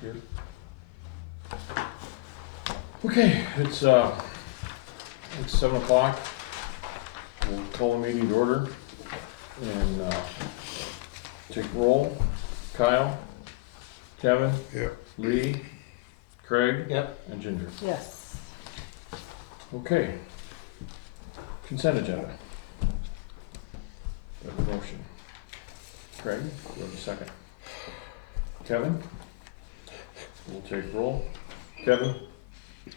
Good. Okay, it's 7 o'clock. We'll call the meeting to order and take roll. Kyle, Kevin, Yep. Lee, Craig, Yep. and Ginger. Yes. Okay. Consent agenda. We have a motion. Craig, you have a second. Kevin? We'll take roll. Kevin,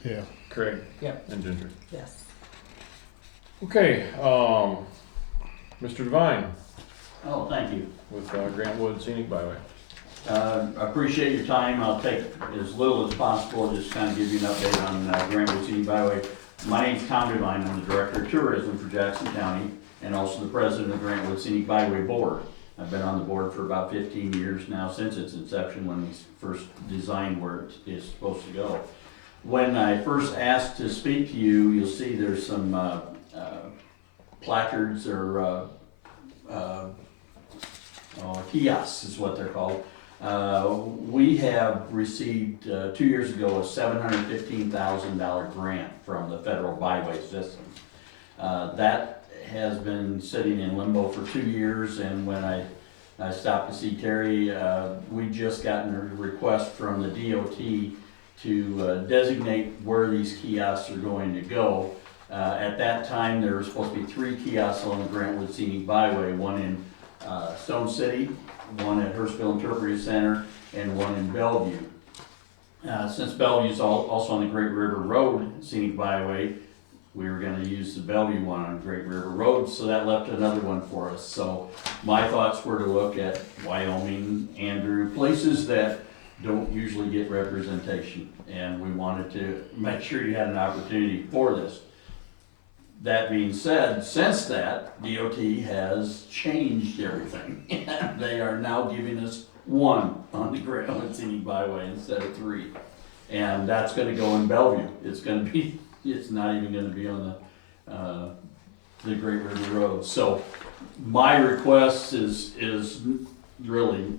Yeah. Craig, Yep. and Ginger. Yes. Okay, Mr. Devine Oh, thank you. with Grant Wood Scenic Byway. I appreciate your time. I'll take as little as possible, just kind of give you an update on Greenwood Scenic Byway. My name's Tom Devine. I'm the Director of Tourism for Jackson County and also the President of the Greenwood Scenic Byway Board. I've been on the board for about 15 years now, since its inception, when we first designed where it is supposed to go. When I first asked to speak to you, you'll see there's some placards or kiosks is what they're called. We have received 2 years ago a $715,000 grant from the federal byway system. That has been sitting in limbo for 2 years, and when I stopped to see Terry, we just gotten a request from the DOT to designate where these kiosks are going to go. At that time, there were supposed to be 3 kiosks on the Grantwood Scenic Byway, one in Stone City, one at Hurstville Interpretive Center, and one in Bellevue. Since Bellevue's also on the Great River Road Scenic Byway, we were gonna use the Bellevue one on Great River Road, so that left another one for us. So my thoughts were to look at Wyoming, Andrew, places that don't usually get representation, and we wanted to make sure you had an opportunity for this. That being said, since that, DOT has changed everything. They are now giving us 1 on the Grantwood Scenic Byway instead of 3. And that's gonna go in Bellevue. It's not even gonna be on the Great River Road. So my request is really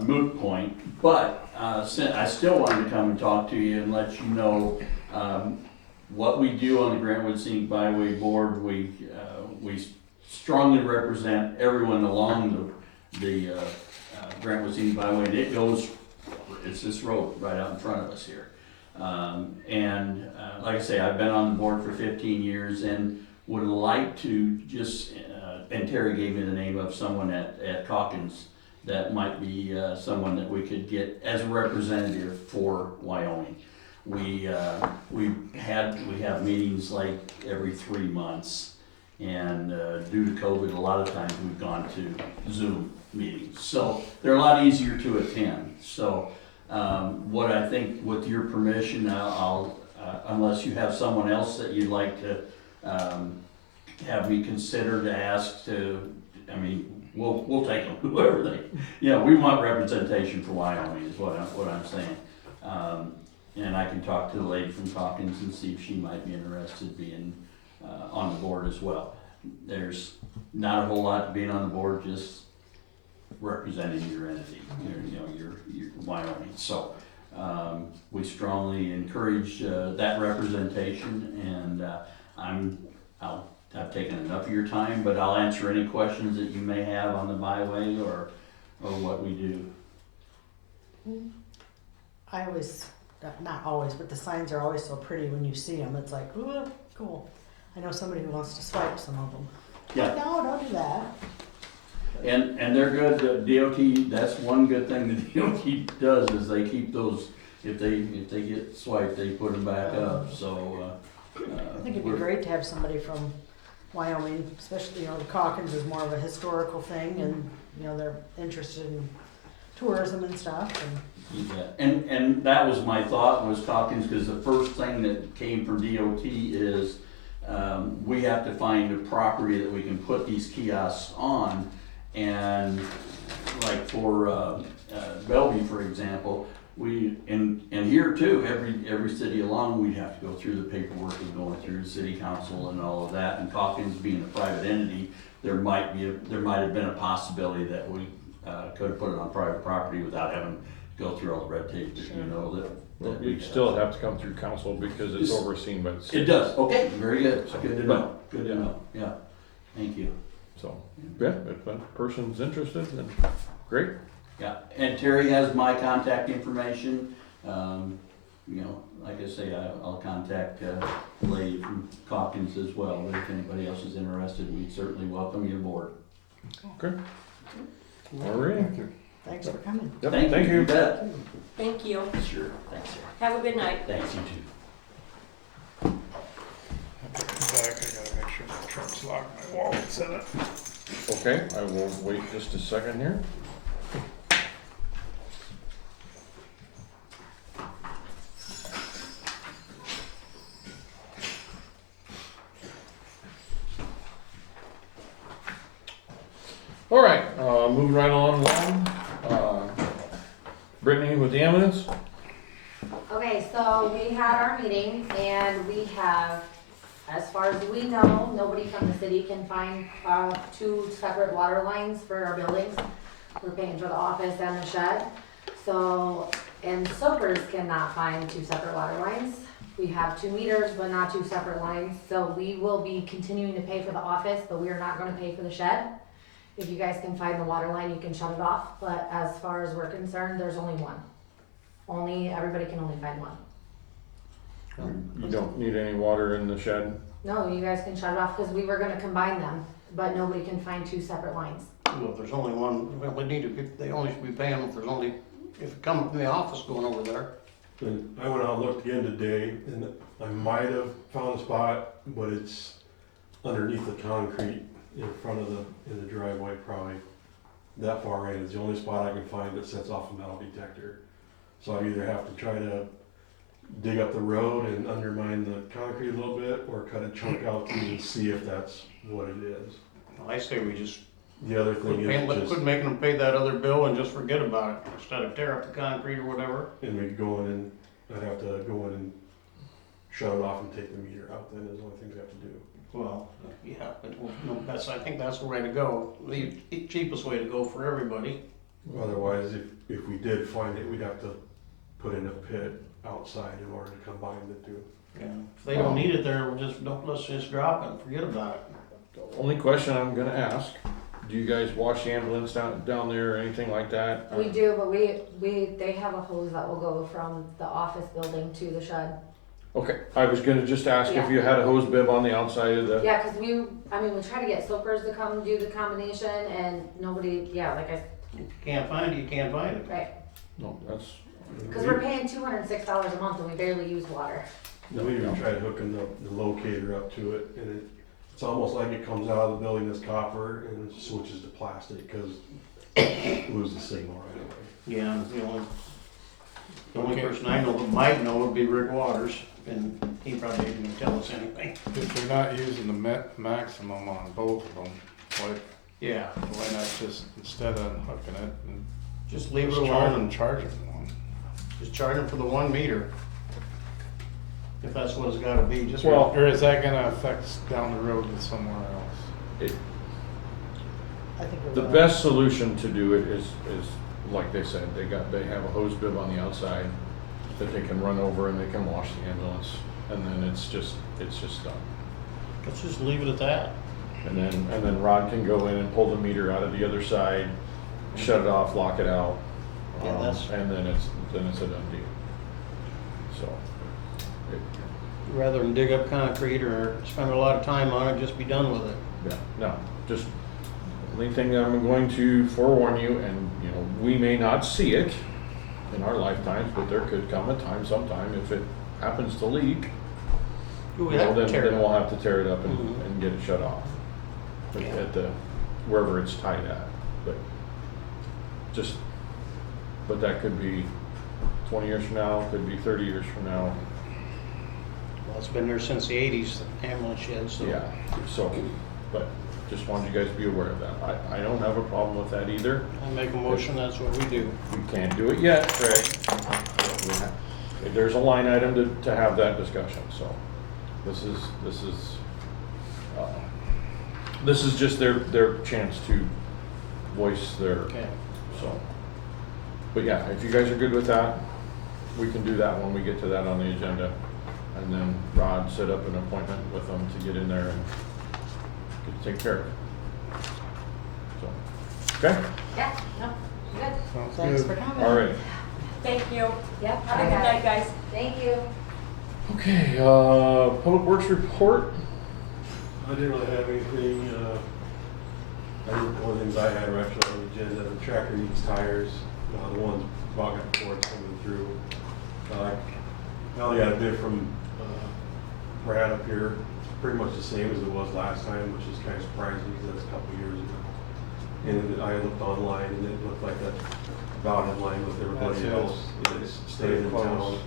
moot point, but I still wanted to come and talk to you and let you know what we do on the Grantwood Scenic Byway Board. We strongly represent everyone along the Grantwood Scenic Byway, and it's this road right out in front of us here. Like I say, I've been on the board for 15 years and would like to just, and Terry gave me the name of someone at Calkins that might be someone that we could get as a representative for Wyoming. We have meetings like every 3 months, and due to COVID, a lot of times we've gone to Zoom meetings. So they're a lot easier to attend. So what I think, with your permission, I'll unless you have someone else that you'd like to have me consider to ask to, I mean, we'll take them, whoever they, we want representation for Wyoming is what I'm saying. And I can talk to the lady from Calkins and see if she might be interested being on the board as well. There's not a whole lot to being on the board, just representing your entity, your Wyoming. So we strongly encourage that representation, and I've taken enough of your time, but I'll answer any questions that you may have on the byway or what we do. I always, not always, but the signs are always so pretty when you see them. It's like, ooh, cool. I know somebody who wants to swipe some of them. Yeah. Like, no, don't do that. And they're good. DOT, that's one good thing the DOT does, is they keep those, if they get swiped, they put them back up. So I think it'd be great to have somebody from Wyoming, especially, the Calkins is more of a historical thing, and, they're interested in tourism and stuff, and that was my thought, was Calkins, because the first thing that came from DOT is we have to find a property that we can put these kiosks on, and like for Bellevue, for example, and here too, every city along, we'd have to go through the paperwork of going through the city council and all of that, and Calkins being a private entity, there might have been a possibility that we could have put it on private property without having go through all the red tape, that you know, Well, that you we still have to come through council because it's It's- overseen by the It city. does, okay, very good, So, good to but- know, good to yeah. know, yeah, thank you. So, yeah, if that person's interested, then great. Yeah, and Terry has my contact information, you know, like I say, I'll contact, the lady from Calkins as well, but if anybody else is interested, we'd certainly welcome you aboard. Okay. All right. Thanks for coming. Yep, thank you. bet. Thank you. Sure, thanks, Sarah. Have a good night. Thanks, you too. Back, I gotta make sure my truck's locked, my wallet's in it. Okay, I will wait just a second here. All right, moving right along. Brittany with the ambulance. Okay, so we had our meeting and we have, as far as we know, nobody from the city can find, 2 separate water lines for our buildings. We're paying for the office and the shed. So, and Soapers cannot find 2 separate water lines. We have 2 meters, but not 2 separate lines. So we will be continuing to pay for the office, but we are not gonna pay for the shed. If you guys can find the water line, you can shut it off, but as far as we're concerned, there's only one. Everybody can only find one. You don't need any water in the shed? No, you guys can shut it off, cause we were gonna combine them, but nobody can find 2 separate lines. Well, if there's only one, well, we need to, they only should be paying if there's only, if it comes from the office going over there. And I went out and looked again today, and I might have found a spot, but it's underneath the concrete in front of in the driveway, probably that far in. It's the only spot I can find that sets off a metal detector. So I either have to try to dig up the road and undermine the concrete a little bit, or cut a chunk out to and see if that's what it is. I say we just The other thing is just, quit making them pay that other bill and just forget about it, instead of tear up the concrete or whatever. and we go in and, I'd have to go in and shut it off and take the meter out, then is the only thing we have to do. Well, yeah, but no, I think that's the way to go, the cheapest way to go for everybody. Otherwise, if we did find it, we'd have to put in a pit outside in order to combine the two. Yeah, if they don't need it there, let's just drop it and forget about it. The only question I'm gonna ask, do you guys wash the ambulance down there or anything like that? We do, but they have a hose that will go from the office building to the shed. Okay, I was gonna just ask if Yeah. you had a hose bib on the outside of the, Yeah, cause we try to get Soapers to come do the combination and nobody, like If you can't find it, you can't find it. right, no, that's. cause we're paying $206 a month and we barely use water. We even tried hooking the locator up to it, and it's almost like it comes out of the building as copper and it switches to plastic, cause it loses the signal right away. Yeah, the only person I know that might know would be Rick Waters, and he probably ain't gonna tell us anything. If they're not using the maximum on both of them, Yeah, why not just, instead of hooking it, and just leave it just charge them, alone, charge them one? just charge them for the 1 meter. If that's what it's gotta be, just. Well- Or is that gonna affect down the road with somewhere else? I think it The will. best solution to do it is like they said, they have a hose bib on the outside that they can run over and they can wash the ambulance, and then it's just done. Let's just leave it at that. And then Rod can go in and pull the meter out of the other side, shut it off, lock it out. Yeah, that's- And then it's a done deal. So, Rather than dig up concrete or spend a lot of time on it, just be done with it. yeah, no, just, the only thing I'm going to forewarn you, and, you know, we may not see it in our lifetimes, but there could come a time sometime if it happens to leak, We you know, have to then tear it we'll up. have to tear it up Mhm. and get it shut off. Yeah. At the, wherever it's tied at, but but that could be 20 years from now, could be 30 years from now, Well, it's been there since the 80s, the ambulance shed, so. yeah, so, but just wanted you guys to be aware of that. I don't have a problem with that either. I make a motion, that's what we do. We can't do it yet, Craig. There's a line item to have that discussion, so this is just their chance to voice their, Okay. so. But yeah, if you guys are good with that, we can do that when we get to that on the agenda. And then Rod set up an appointment with them to get in there and get it taken care of. So, okay, Yeah, no, good. Sounds Thanks good. for coming. all right. Thank you. Yep. Have a good night, guys. Thank you. Okay, Public Works report. I didn't really have anything, I think the only things I had were actually on the agenda, the tractor needs tires, the ones Bogart Ford's coming through. I only got a bid from, Brad up here, pretty much the same as it was last time, which is kind of surprising because that's a couple years ago. And I looked online and it looked like that about in line with everybody That's else, it's staying in town.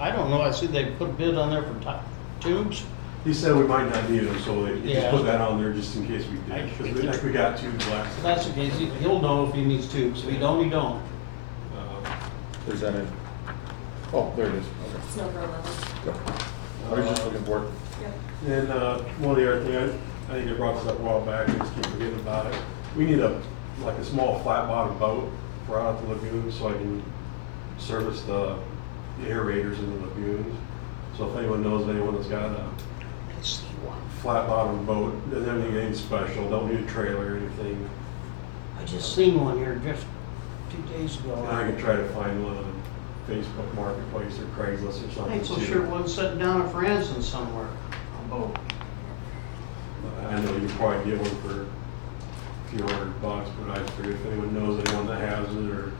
I don't know, I see they put a bid on there for tubes. He said we might not need them, so they Yeah. just put that on there just in case we I- did, because we got tubes last If time. that's the case, he'll know if he needs tubes. If he don't, he don't. Is that it? Oh, there it is. Okay. It's number 11. I was just looking for it. And one of the other things, I think I brought this up a while back, I just keep forgetting about it. We need like a small flat bottom boat for out at the lagoon so I can service the aerators in the lagoons. So if anyone knows of anyone that's got a I see one. flat bottom boat, doesn't have anything special, don't need a trailer or anything, I just seen one here just 2 days ago. and I can try to find one on Facebook Marketplace or Craigslist or I something. ain't so too. sure one's sitting down at Franson somewhere on a boat. I know you can probably get one for a few $100, but I figured if anyone knows anyone that has it or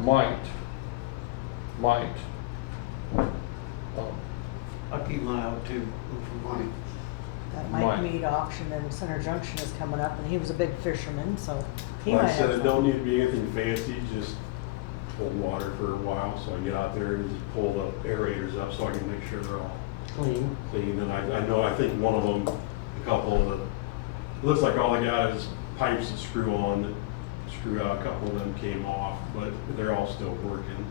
Might. I'll keep my eye out too, look for money. That Mike. Mike Mead auction in Center Junction is coming up, and he was a big fisherman, so he like might I said, have it don't some. need to be anything fancy, just hold water for a while, so I can get out there and just pull the aerators up so I can make sure they're all Clean. clean. And I think one of them, a couple of the, it looks like all they got is pipes that screw on, that screw out, a couple of them came off, but they're all still working.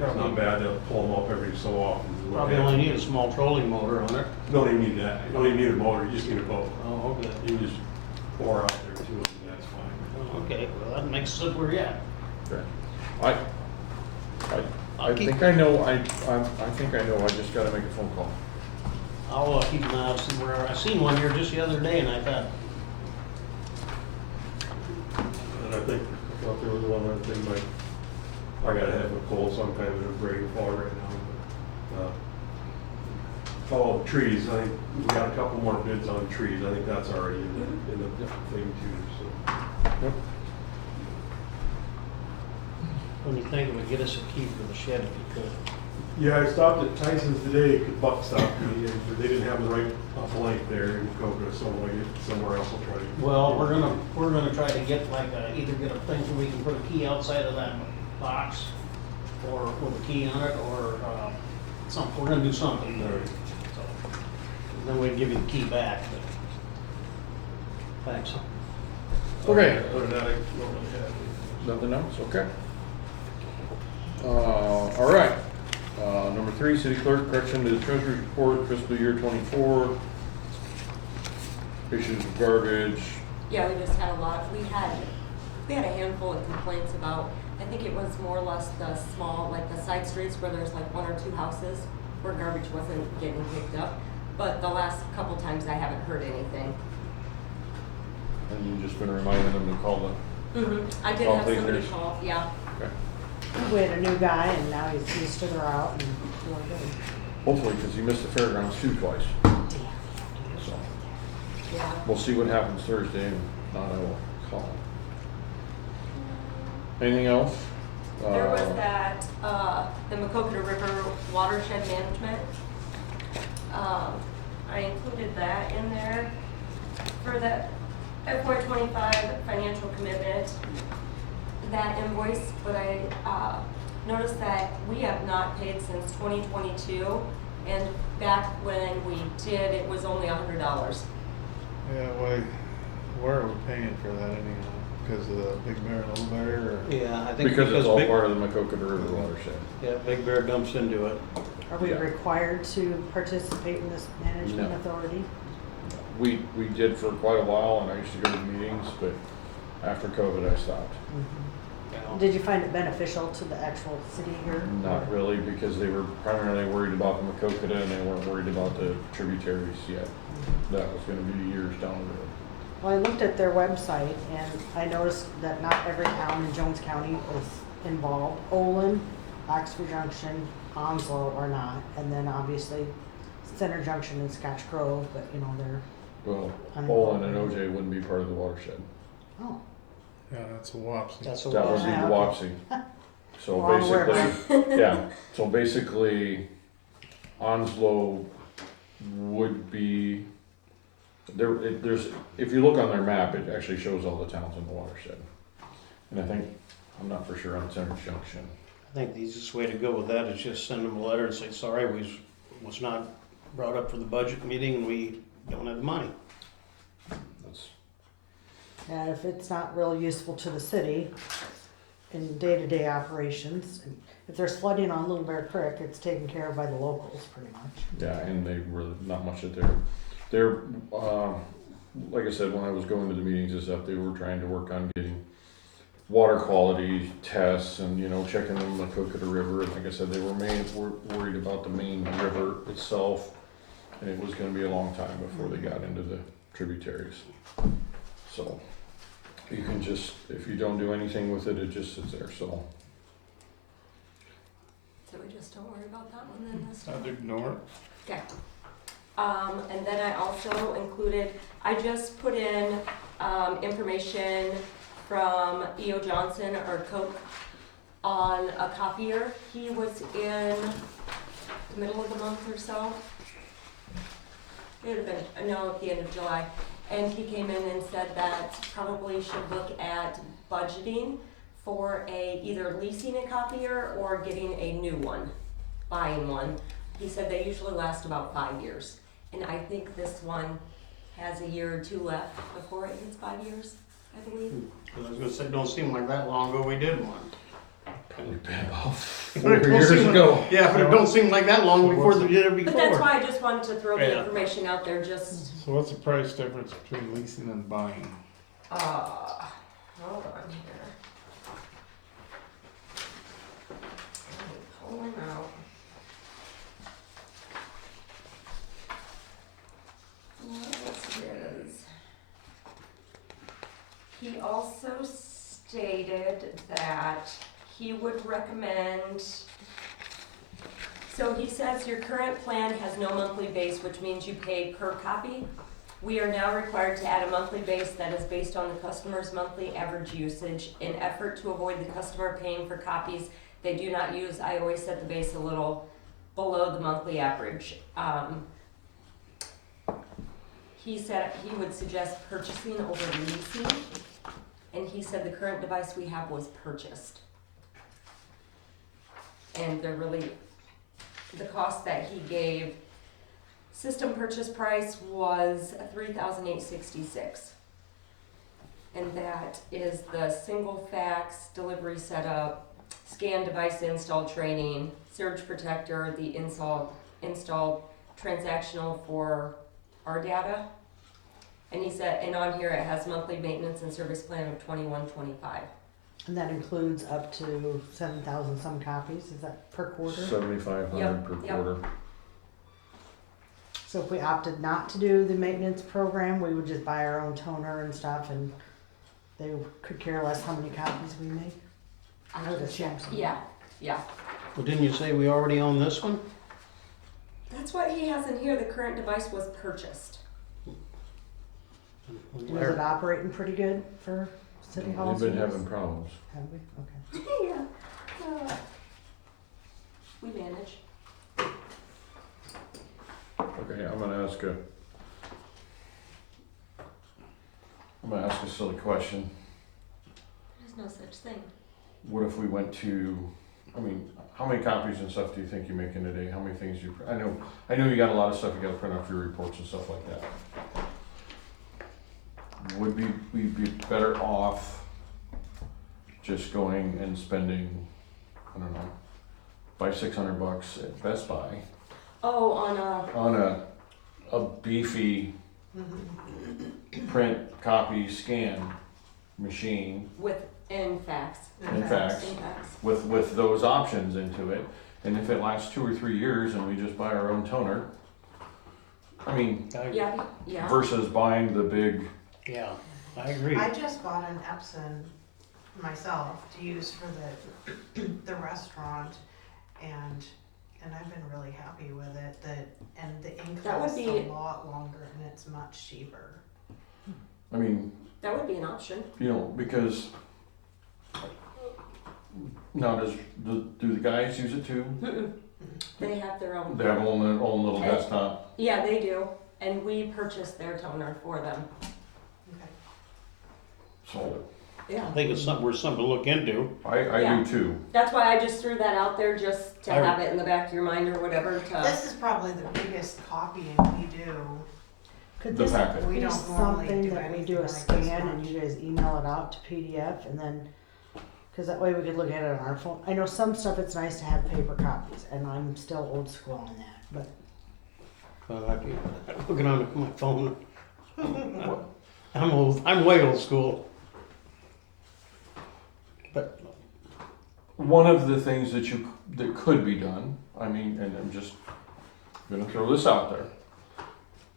It's not bad to pull them up every so often. to look Probably at. only need a small trolling motor on it. Don't even need that, you don't even need a motor, you just need a boat. Oh, okay. You can just pour out there to it, and that's fine. Oh, okay, well, that makes it simpler yet. Okay. I I'll keep- think I know, I think I know, I just gotta make a phone call. I'll keep an eye out somewhere. I seen one here just the other day and I thought, And I thought there was one other thing, like, I gotta have a cold, so I'm kind of in a brain fog right now. But, oh, trees, I think we got a couple more bids on trees, I think that's already in the thing too, so. Yep. when you think it would get us a key for the shed if you could. Yeah, I stopped at Tyson's today, because Buck stopped me, and they didn't have the right length there in Cocoa, so when I get somewhere else, I'll try to. Well, we're gonna try to get like either get a thing so we can put a key outside of that box or with a key on it or, something. We're gonna do something. Alright. So, then we'd give you the key back, but, thanks. Okay. Other than that, I don't really have anything. Nothing else, okay. All right, number 3, city clerk, correction to the treasurer's report, fiscal year 24. Issues of garbage, Yeah, we just had a lot, we had a handful of complaints about, I think it was more or less the small, like the side streets where there's like 1 or 2 houses where garbage wasn't getting picked up. But the last couple times I haven't heard anything. and you've just been reminding them to call I did Call have somebody takers. call, yeah. the, okay. We had a new guy, and now he's used to the route, and doing good. Hopefully, because you missed the fairgrounds too twice. So, Yeah. we'll see what happens Thursday, and not I will call. Anything else? There was that, the Macocata River Watershed Management. I included that in there for the FY 25 financial commitment, that invoice, but I, noticed that we have not paid since 2022, and back when we did, it was only $100. Yeah, where are we paying for that anyhow? Because of the Big Bear and Little Bear, or? Yeah, I think Because it's all Big- part of the Macocata River watershed. Yeah, Big Bear dumps into it. Are we Yeah. required to participate in this management No. authority? we did for quite a while, and I used to go to meetings, but after COVID, I stopped. You know? Did you find it beneficial to the actual city here? Not really, because they were primarily worried about the Macokota, and they weren't worried about the tributaries yet. That was gonna be years down the road. Well, I looked at their website and I noticed that not every town in Jones County is involved. Olin, Oxford Junction, Onslow are not, and then obviously Center Junction and Scotch Grove, but you know, they're, Well, Uninvolved. Olin and OJ wouldn't be part of the watershed. oh, Yeah, that's a Wapsie. That's a That would lot. be the Yeah, Wapsie. So Well, I'm aware of basically, yeah, so basically Onslow would be, there's, if you look on their map, it actually shows all the towns in the watershed. And I think, I'm not for sure on Center Junction. I think the easiest way to go with that is just send them a letter and say, sorry, we was not brought up for the budget meeting and we don't have the money. That's, and if it's not real useful to the city in day-to-day operations, if there's flooding on Little Bear Creek, it's taken care of by the locals pretty much. yeah, and they really, not much that they're, like I said, when I was going to the meetings and stuff, they were trying to work on getting water quality tests and, you know, checking the Macokota River. And like I said, they were worried about the main river itself, and it was gonna be a long time before they got into the tributaries. So, you can just, if you don't do anything with it, it just sits there, so. So we just don't worry about that one then this time? I'd ignore it. Okay. And then I also included, I just put in, information from E.O. Johnson or Coke on a copier. He was in the middle of the month or so. It would have been, no, at the end of July. And he came in and said that probably should look at budgeting for either leasing a copier or getting a new one, buying one. He said they usually last about 5 years. And I think this one has a year or two left before it hits 5 years, I believe. Cause I was gonna say, don't seem like that long ago we did one. Probably been about But 4 it don't years seem- ago. Yeah, but it don't seem like that long before they did it before. But that's why I just wanted to throw the Yeah. information out there, just, So what's the price difference between leasing and buying? hold on here. Let me pull them out. What is, he also stated that he would recommend, so he says your current plan has no monthly base, which means you pay per copy. We are now required to add a monthly base that is based on the customer's monthly average usage. In effort to avoid the customer paying for copies they do not use, I always set the base a little below the monthly average. He said he would suggest purchasing over leasing, and he said the current device we have was purchased. And the cost that he gave, system purchase price was $3,866. And that is the single fax, delivery setup, scan device install training, surge protector, the installed transactional for our data. And he said, and on here it has monthly maintenance and service plan of $21.25. And that includes up to 7,000 some copies, is that per quarter? 7,500 Yep, per yep. quarter. So if we opted not to do the maintenance program, we would just buy our own toner and stuff, and they could care less how many copies we make? I heard a chance. Yeah, yeah. Well, didn't you say we already own this one? That's what he has in here. The current device was purchased. Is it operating pretty good for City Hall? They've been students? having problems. Have we? Okay. Yeah. We manage. Okay, I'm gonna ask a silly question. There's no such thing. What if we went to, I mean, how many copies and stuff do you think you make in a day? How many things do you, I know you got a lot of stuff you gotta print off your reports and stuff like that. Would we be better off just going and spending, I don't know, $500-600 at Best Buy Oh, on on a beefy print, copy, scan machine in fax. and fax In fax. with those options into it. And if it lasts 2 or 3 years and we just buy our own toner, I mean, Yeah, yeah. versus buying the big, Yeah, I agree. I just bought an Epson myself to use for the restaurant, and I've been really happy with it. And the ink That would lasts be- a lot longer, and it's much cheaper. I mean, That would be an option. you know, because now do the guys use it too? Mm-mm. They have their own. They have their own little desktop. Yeah, they do, and we purchased their toner for them. Okay. So Yeah. I think it's something to look into. I Yeah. do too. That's why I just threw that out there, just to I- have it in the back of your mind or whatever to. This is probably the biggest copying we do. Could The this packet. We be don't normally something do that we anything do a like this scan and much. you guys email it out to PDF and then, cause that way we could look at it on our phone. I know some stuff it's nice to have paper copies and I'm still old school on that, but Well, I'm looking on my phone. I'm way old school. But One of the things that could be done, I mean, and I'm just gonna throw this out there,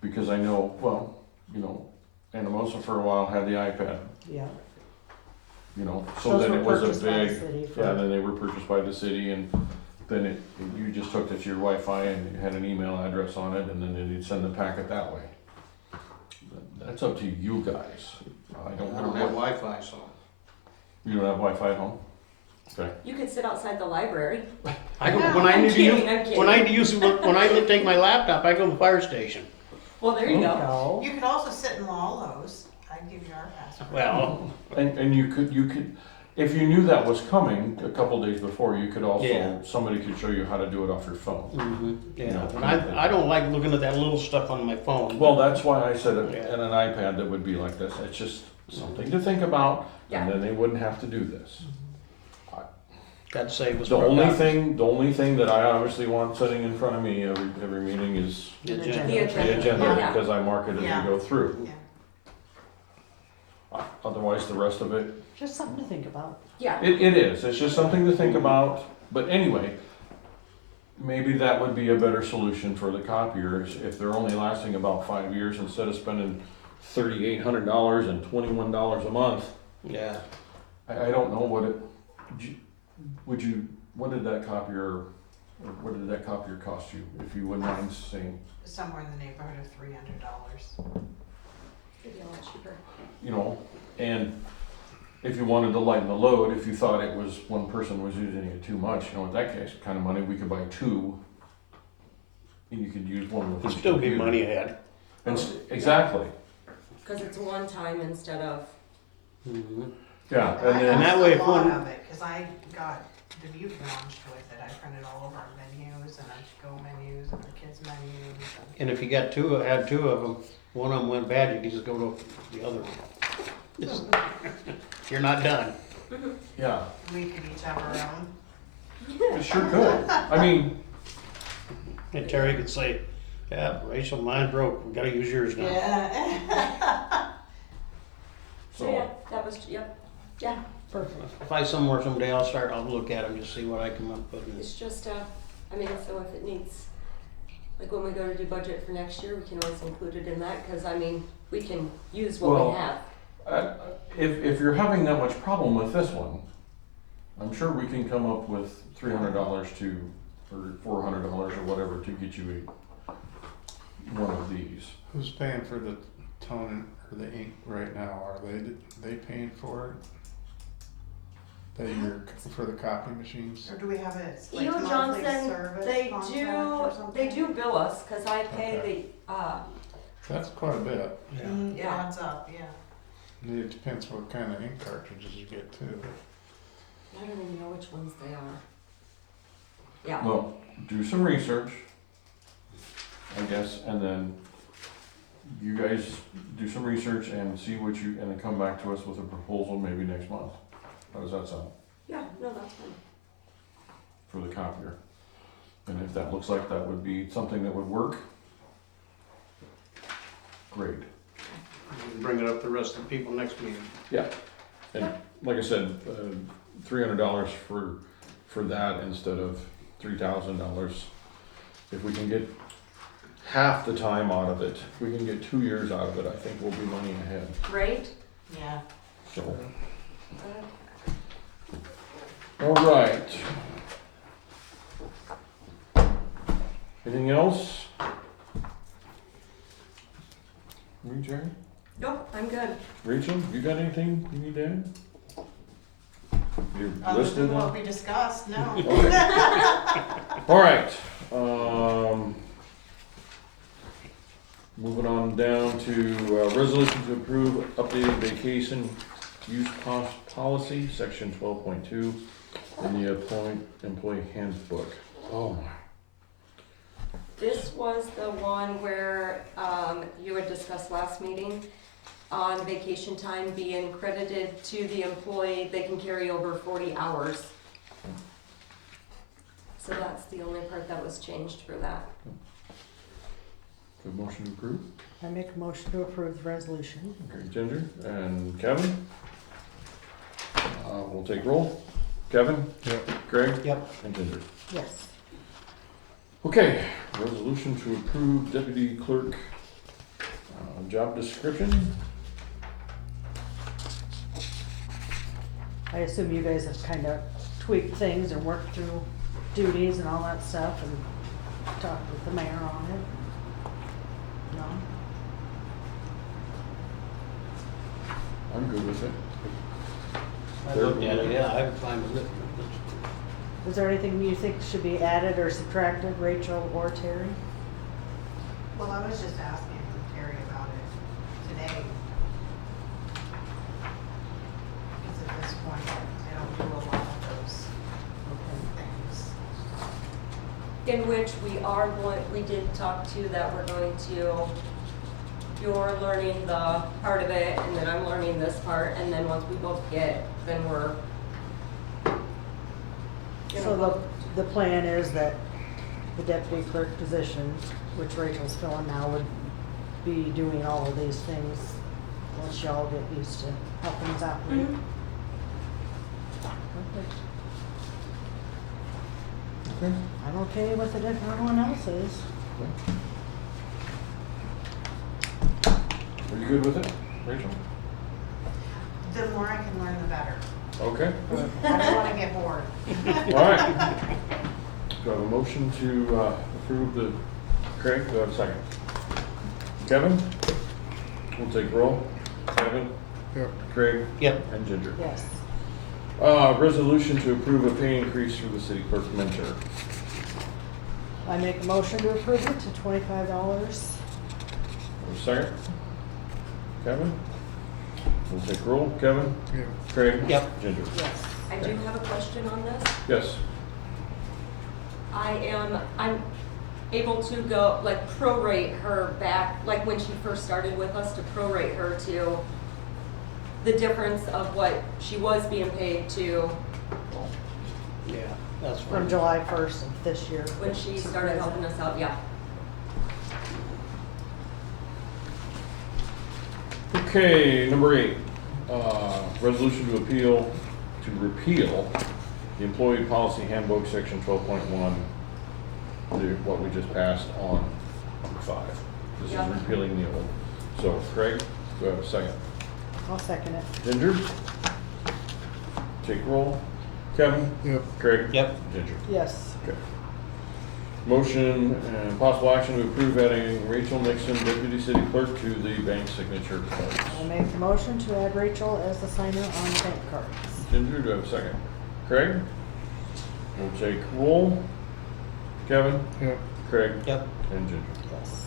because I know, well, you know, Anamosa for a while had the iPad, yeah. you know, so Those then were it was purchased a by the big, city for- yeah, then they were purchased by the city, and then you just hooked it to your Wi-Fi and it had an email address on it, and then you'd send the packet that way. That's up to you guys. I don't know what, Wi-Fi, so. you don't have Wi-Fi at home? Okay. You could sit outside the library. I go, when I I'm need to kidding, use, I'm kidding. when I use, when I take my laptop, I go to the fire station. Well, there you go. No. You could also sit in Wallows. I'd give you our password. Well, And you could, if you knew that was coming a couple days before, you could also, Yeah. somebody could show you how to do it off your phone. yeah, No. and I don't like looking at that little stuff on my phone. Well, that's why I said it, Yeah. and an iPad that would be like this, it's just something to think about, Yeah. and then they wouldn't have to do this. That'd save us. The more only copies. thing that I obviously want sitting in front of me every meeting is The The agenda. The the agenda, Yeah. because I mark it as Yeah. we go through. Yeah. Otherwise, the rest of it, Just something to think about. Yeah. it is, it's just something to think about, but anyway, maybe that would be a better solution for the copiers, if they're only lasting about 5 years, instead of spending $3,800 and $21 a month. Yeah, I don't know what it, what did that copier cost you, if you wouldn't mind saying, Somewhere in the neighborhood of $300. It'd be a lot cheaper. you know, and if you wanted to lighten the load, if you thought it was, one person was using it too much, you know, with that case, kind of money, we could buy 2, and you could use one with it'd each still be computer. money ahead. And exactly, Cause it's one time instead of, yeah, And I and then, that used way a if lot one- of it, cause I got Dubuque launched with it. I printed all of our menus and our to-go menus and our kids' menus. And if you got had two of them, one of them went bad, you can just go to the other one. You're not done. yeah, And we could each have our own. it sure could, I mean, And Terry could say, yeah, Rachel, mine broke, we gotta use yours now. Yeah. so yeah, so, that was, yep, yeah. Perfect. If I somewhere someday, I'll look at them, just see what I come up with. and- It's just, I mean, so if it needs, like when we go to do budget for next year, we can always include it in that, cause I mean, we can use what Well, we have. if you're having that much problem with this one, I'm sure we can come up with $300 or $400 or whatever to get you one of these. Who's paying for the tone or the ink right now? Are they paying for it? For the copy machines? Or do we have it like E.O. monthly Johnson, service they contract or something? they do bill us, cause I pay That's quite a bit. Yeah. It Yeah. adds up, yeah. And it depends what kind of ink cartridges you get too. I don't even know which ones they are. Yeah, Well, do some research, I guess, and then you guys do some research and see what and then come back to us with a proposal maybe next month. How does that sound yeah, no, that's fine. for the copier? And if that looks like that would be something that would work, Great. We can bring it up to the rest of the people next meeting. Yeah, and like I said, $300 for that instead of $3,000. If we can get half the time out of it, if we can get 2 years out of it, I think we'll be money ahead, Right? Yeah. so. All right. Anything else? Me, Jerry? Nope, I'm good. Rachel, you got anything you need to add? You're Other listed than now? what we discussed, no. Okay. All right, moving on down to, resolution to approve updated vacation use policy, section 12.2, in the employee handbook. Oh my. This was the one where, you had discussed last meeting on vacation time being credited to the employee, they can carry over 40 hours. So that's the only part that was changed for that. Good motion to approve. I make a motion to approve the resolution. Okay, Ginger and Kevin. We'll take roll. Kevin? Yep. Craig? Yep. And Ginger. Yes. Okay, resolution to approve deputy clerk, job description. I assume you guys have kind of tweaked things and worked through duties and all that stuff and talked with the mayor on it. No? I'm good with it. I looked at it, yeah, I'm fine with it. Is there anything you think should be added or subtracted, Rachel or Terry? Well, I was just asking Terry about it today. Because at this point, I don't do a lot of those things. In which we did talk to that we're going to, you're learning the part of it, and then I'm learning this part, and then once we both get, then we're. So the plan is that the deputy clerk position, which Rachel's filling now, would be doing all of these things once y'all get used to how things operate. Mhm. Okay. Okay. I'm okay with it if everyone else is. Are you good with it, Rachel? The more I can learn, the better. Okay, I don't wanna get bored. all right. Do I have a motion to approve the, Craig, do I have a second? Kevin? We'll take roll. Kevin? Yep. Craig? Yep. And Ginger. Yes. Resolution to approve a pay increase for the city clerk mentor. I make a motion to approve it to $25. Have a second? Kevin? We'll take roll. Kevin? Yep. Craig? Yep. Ginger? Yes. I do have a question on this. Yes. I'm able to go, like, prorate her back, like when she first started with us, to prorate her to the difference of what she was being paid to Yeah, that's From fine. July 1st of this year. when she started helping us out, yeah. Okay, number 8, resolution to repeal the employee policy handbook, section 12.1, what we just passed on number 5. This is Yeah. repealing the old. So, Craig, do I have a second? I'll second it. Ginger? Take roll. Kevin? Yep. Craig? Yep. Ginger. Yes. Okay. Motion and possible action to approve adding Rachel Nixon, deputy city clerk, to the bank signature cards. I make the motion to add Rachel as the signer on the bank cards. Ginger, do I have a second? Craig? We'll take roll. Kevin? Yep. Craig? Yep. And Ginger. Yes.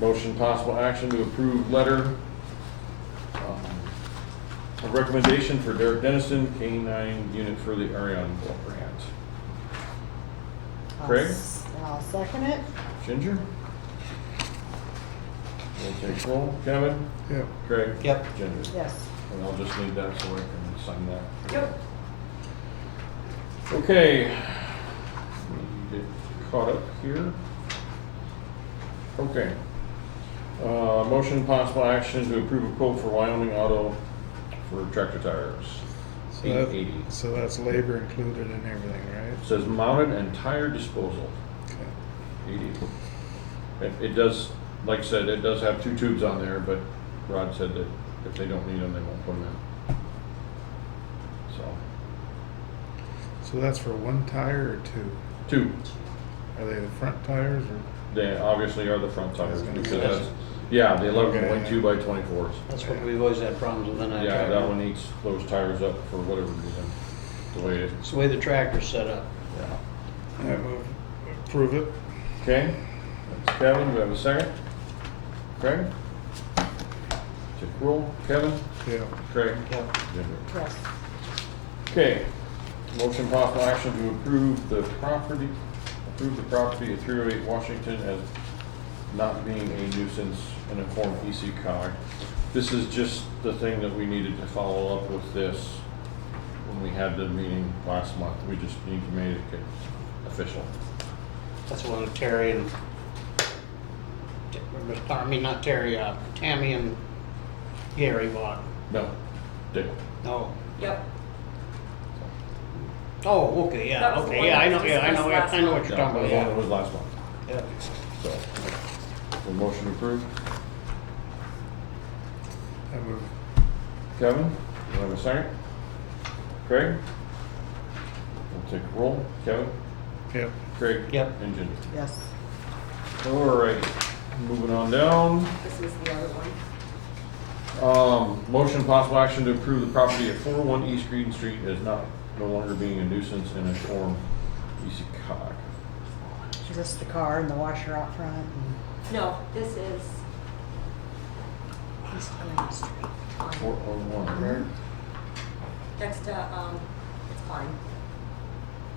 Motion possible action to approve letter of recommendation for Derek Dennison, K-9 unit for the Arion grant. Craig? I'll second it. Ginger? We'll take roll. Kevin? Yep. Craig? Yep. Ginger. Yes. And I'll just need that so I can sign that. Yep. Okay. Let me get caught up here. Okay. Motion possible action to approve a quote for Wyoming Auto for tractor tires. So that- $880. So that's labor included in everything, right? Says mounted and tire disposal, Okay. 80. It does, like I said, it does have 2 tubes on there, but Rod said that if they don't need them, they won't put them in. So, So that's for one tire or two? 2, Are they the front tires or? they obviously are the front tires, That's gonna because be- that's, yeah, the Okay, 11.2 by 24s. That's what we've always had problems with in that Yeah, that tractor. one eats those tires up for whatever reason, the way it, It's the way the tractor's set up. yeah. I move, approve it. Okay, that's Kevin, do we have a second? Craig? Take roll, Kevin, Yeah. Craig, Yep. Ginger. Yes. Okay, motion possible action to approve the property at 308 Washington as not being a nuisance and inform ECOG. This is just the thing that we needed to follow up with this when we had the meeting last month. We just need to make it official. That's the one that Terry and, I mean, not Terry, Tammy and Gary bought. No, Dick. No. Yep. Oh, okay, yeah, That was the okay, one yeah, I that know, was yeah, I know, discussed I last know what month. you're Yeah, talking the about, one that yeah. was last month, Yeah. so. The motion approved. I move. Kevin, do you have a second? Craig? We'll take a roll. Kevin, Yep. Craig? Yep. And Ginger. Yes. Alright, moving on down. This is the other one. Motion possible action to approve the property at 401 East Green Street as no longer being a nuisance and inform ECOG. Is this the car and the washer out front? And No, this is East Green Street. 401, right? next to, it's fine.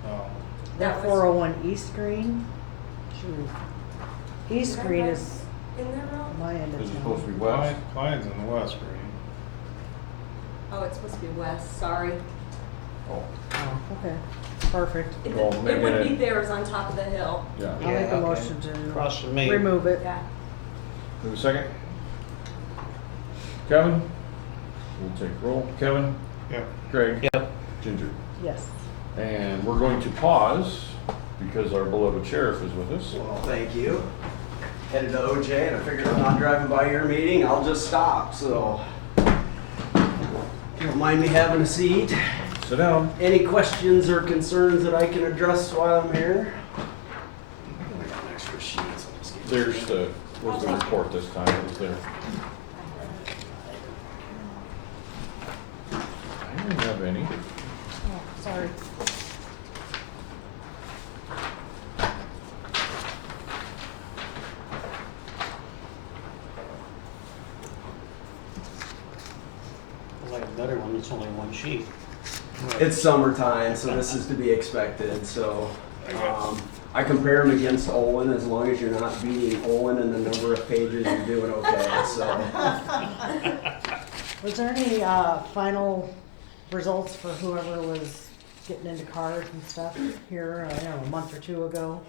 Oh. That That was- 401 East Green? Shoot. East Is that Green right? is In there, Ron? my end of Is it town. supposed to be west? Klein's in the west green. Oh, it's supposed to be west, sorry. Oh, Oh, okay. Perfect. It Well, it maybe would be it- theirs on top of the hill. yeah. I'll make a okay. motion to Across from me. remove it. Yeah. Have a second? Kevin? We'll take roll. Kevin, Yeah. Craig? Yep. Ginger. Yes. And we're going to pause because our beloved sheriff is with us. Well, thank you. Headed to OJ and I figured I'm not driving by your meeting, I'll just stop, so. Don't mind me having a seat. Sit down. Any questions or concerns that I can address while I'm here? I got an extra sheet, so I'll just get. There's the, where's the report this time? It was there. I didn't have any. Oh, sorry. I like a better one, it's only one sheet. It's summertime, so this is to be expected, so, I compare them against Olin, as long as you're not beating Olin in the number of pages, you're doing okay, so. Was there any final results for whoever was getting into cars and stuff here, I don't know, a month or two ago?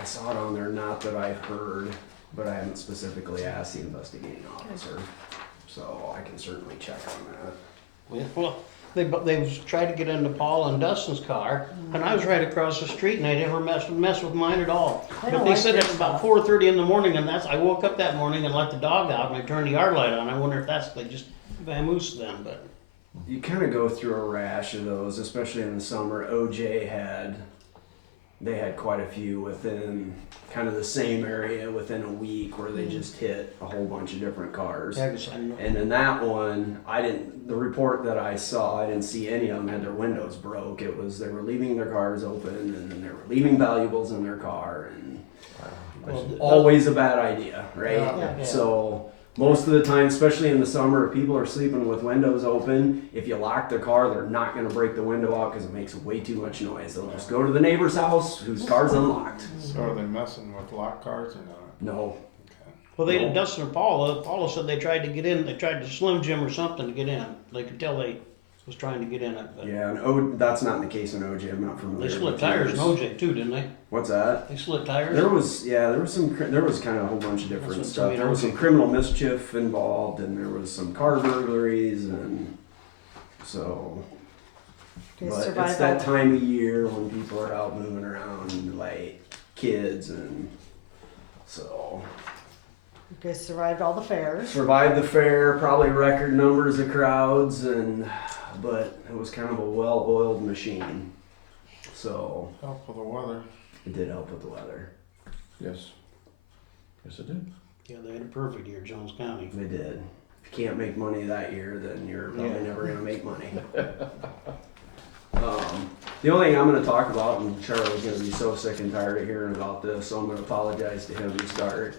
I saw it on there, not that I've heard, but I haven't specifically asked the investigating officer, so I can certainly check on that. Well, they was trying to get into Paul and Dustin's car, and I was right across the street, and they never mess with mine at all. They But don't they like said their it's about stuff. 4:30 in the morning, and I woke up that morning and let the dog out, and I turned the yard light on. I wonder if they just vamoosed them, but. You kind of go through a rash of those, especially in the summer. OJ they had quite a few within kind of the same area within a week where they just hit a whole bunch of different cars. Yeah, 'cause I know- And in that one, the report that I saw, I didn't see any of them had their windows broke. It was, they were leaving their cars open and then they were leaving valuables in their car, and Well, always a bad idea, right? Yeah. So most of the time, especially in the summer, if people are sleeping with windows open, if you lock their car, they're not gonna break the window out because it makes way too much noise. They'll just go to the neighbor's house whose car's unlocked. So are they messing with locked cars or not? No, Okay. Well, they did Dustin and Paula. Paula said they tried to get in. They tried to Slim Jim or something to get in. They could tell they was trying to get in it, but Yeah, and that's not the case in OJ. I'm not familiar. they slipped with tires in yours. OJ too, didn't they? What's that? They slipped tires? There was kind of a whole bunch of different That's what stuff. some There was some OJ criminal mischief involved, and there was some car burglaries, and so. Okay, But it's survive that all, time of year when people are out moving around, like kids, and so. okay, survived all the fairs. Survived the fair, probably record numbers of crowds, but it was kind of a well-oiled machine. So Help with the weather. it did help with the weather. Yes. Yes, it did. Yeah, they had a perfect year, Jones County. They did. If you can't make money that year, then you're probably Yeah. never gonna make money. The only thing I'm gonna talk about, and Charlie's gonna be so sick and tired of hearing about this, so I'm gonna apologize to him to start.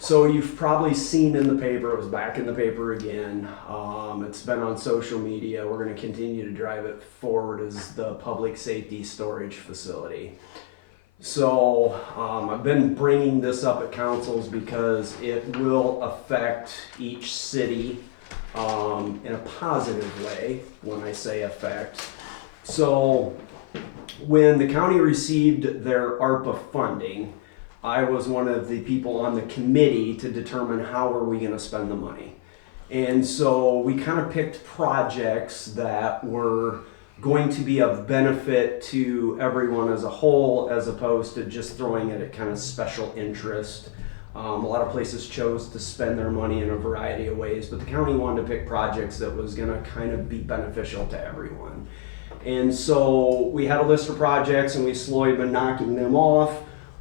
So you've probably seen in the paper, it was back in the paper again. It's been on social media. We're gonna continue to drive it forward as the public safety storage facility. So I've been bringing this up at councils because it will affect each city in a positive way when I say affect. So when the county received their ARPA funding, I was one of the people on the committee to determine how are we going to spend the money. And so we kind of picked projects that were going to be of benefit to everyone as a whole, as opposed to just throwing it at kind of special interest. A lot of places chose to spend their money in a variety of ways, but the county wanted to pick projects that was going to kind of be beneficial to everyone. And so we had a list of projects and we slowly been knocking them off.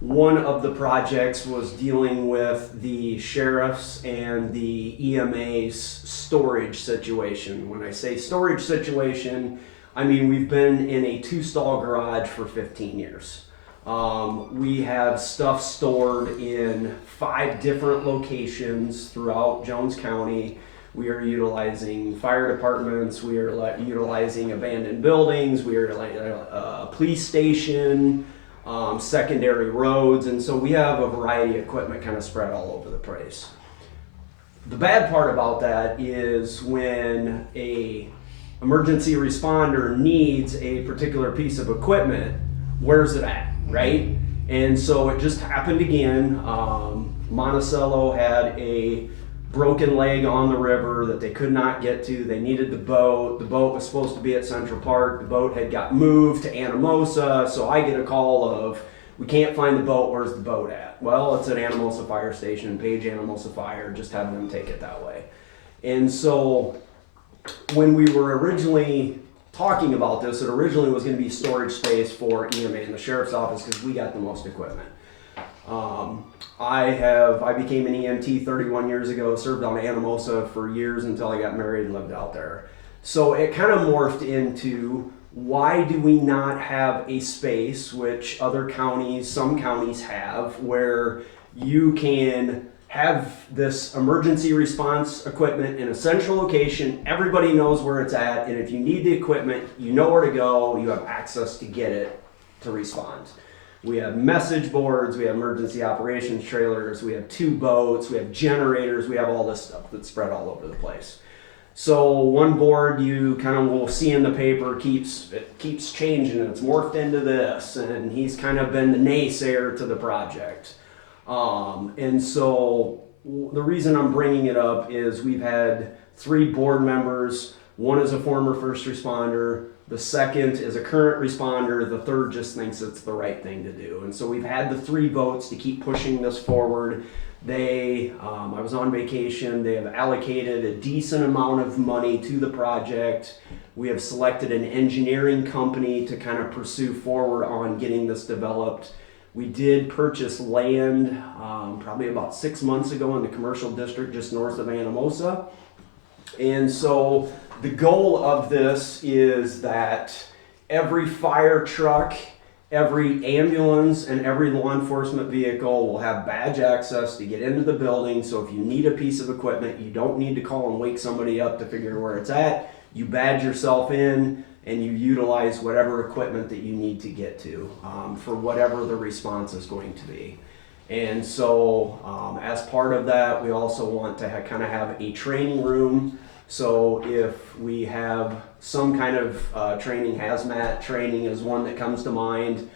One of the projects was dealing with the sheriff's and the EMA's storage situation. When I say storage situation, I mean we've been in a 2-stall garage for 15 years. We have stuff stored in 5 different locations throughout Jones County. We are utilizing fire departments, we are utilizing abandoned buildings, we are like a police station, secondary roads, and so we have a variety of equipment kind of spread all over the place. The bad part about that is when a emergency responder needs a particular piece of equipment, where's it at, right? And so it just happened again. Monticello had a broken leg on the river that they could not get to. They needed the boat. The boat was supposed to be at Central Park. The boat had got moved to Anamosa, so I get a call of, we can't find the boat, where's the boat at? Well, it's at Anamosa Fire Station, Page Anamosa Fire, just having them take it that way. And so when we were originally talking about this, it originally was going to be storage space for EMA and the sheriff's office because we got the most equipment. I became an EMT 31 years ago, served on Anamosa for years until I got married and lived out there. So it kind of morphed into, why do we not have a space, which other counties, some counties have, where you can have this emergency response equipment in a central location, everybody knows where it's at, and if you need the equipment, you know where to go, you have access to get it to respond. We have message boards, we have emergency operations trailers, we have 2 boats, we have generators, we have all this stuff that's spread all over the place. So one board you kind of will see in the paper keeps changing, and it's morphed into this, and he's kind of been the naysayer to the project. And so the reason I'm bringing it up is we've had 3 board members. One is a former first responder. The second is a current responder. The third just thinks it's the right thing to do. And so we've had the 3 votes to keep pushing this forward. I was on vacation. They have allocated a decent amount of money to the project. We have selected an engineering company to kind of pursue forward on getting this developed. We did purchase land probably about 6 months ago in the commercial district just north of Anamosa. And so the goal of this is that every fire truck, every ambulance, and every law enforcement vehicle will have badge access to get into the building. So if you need a piece of equipment, you don't need to call and wake somebody up to figure where it's at. You badge yourself in and you utilize whatever equipment that you need to get to for whatever the response is going to be. And so as part of that, we also want to kind of have a training room So if we have some kind of training, hazmat training is one that comes to mind.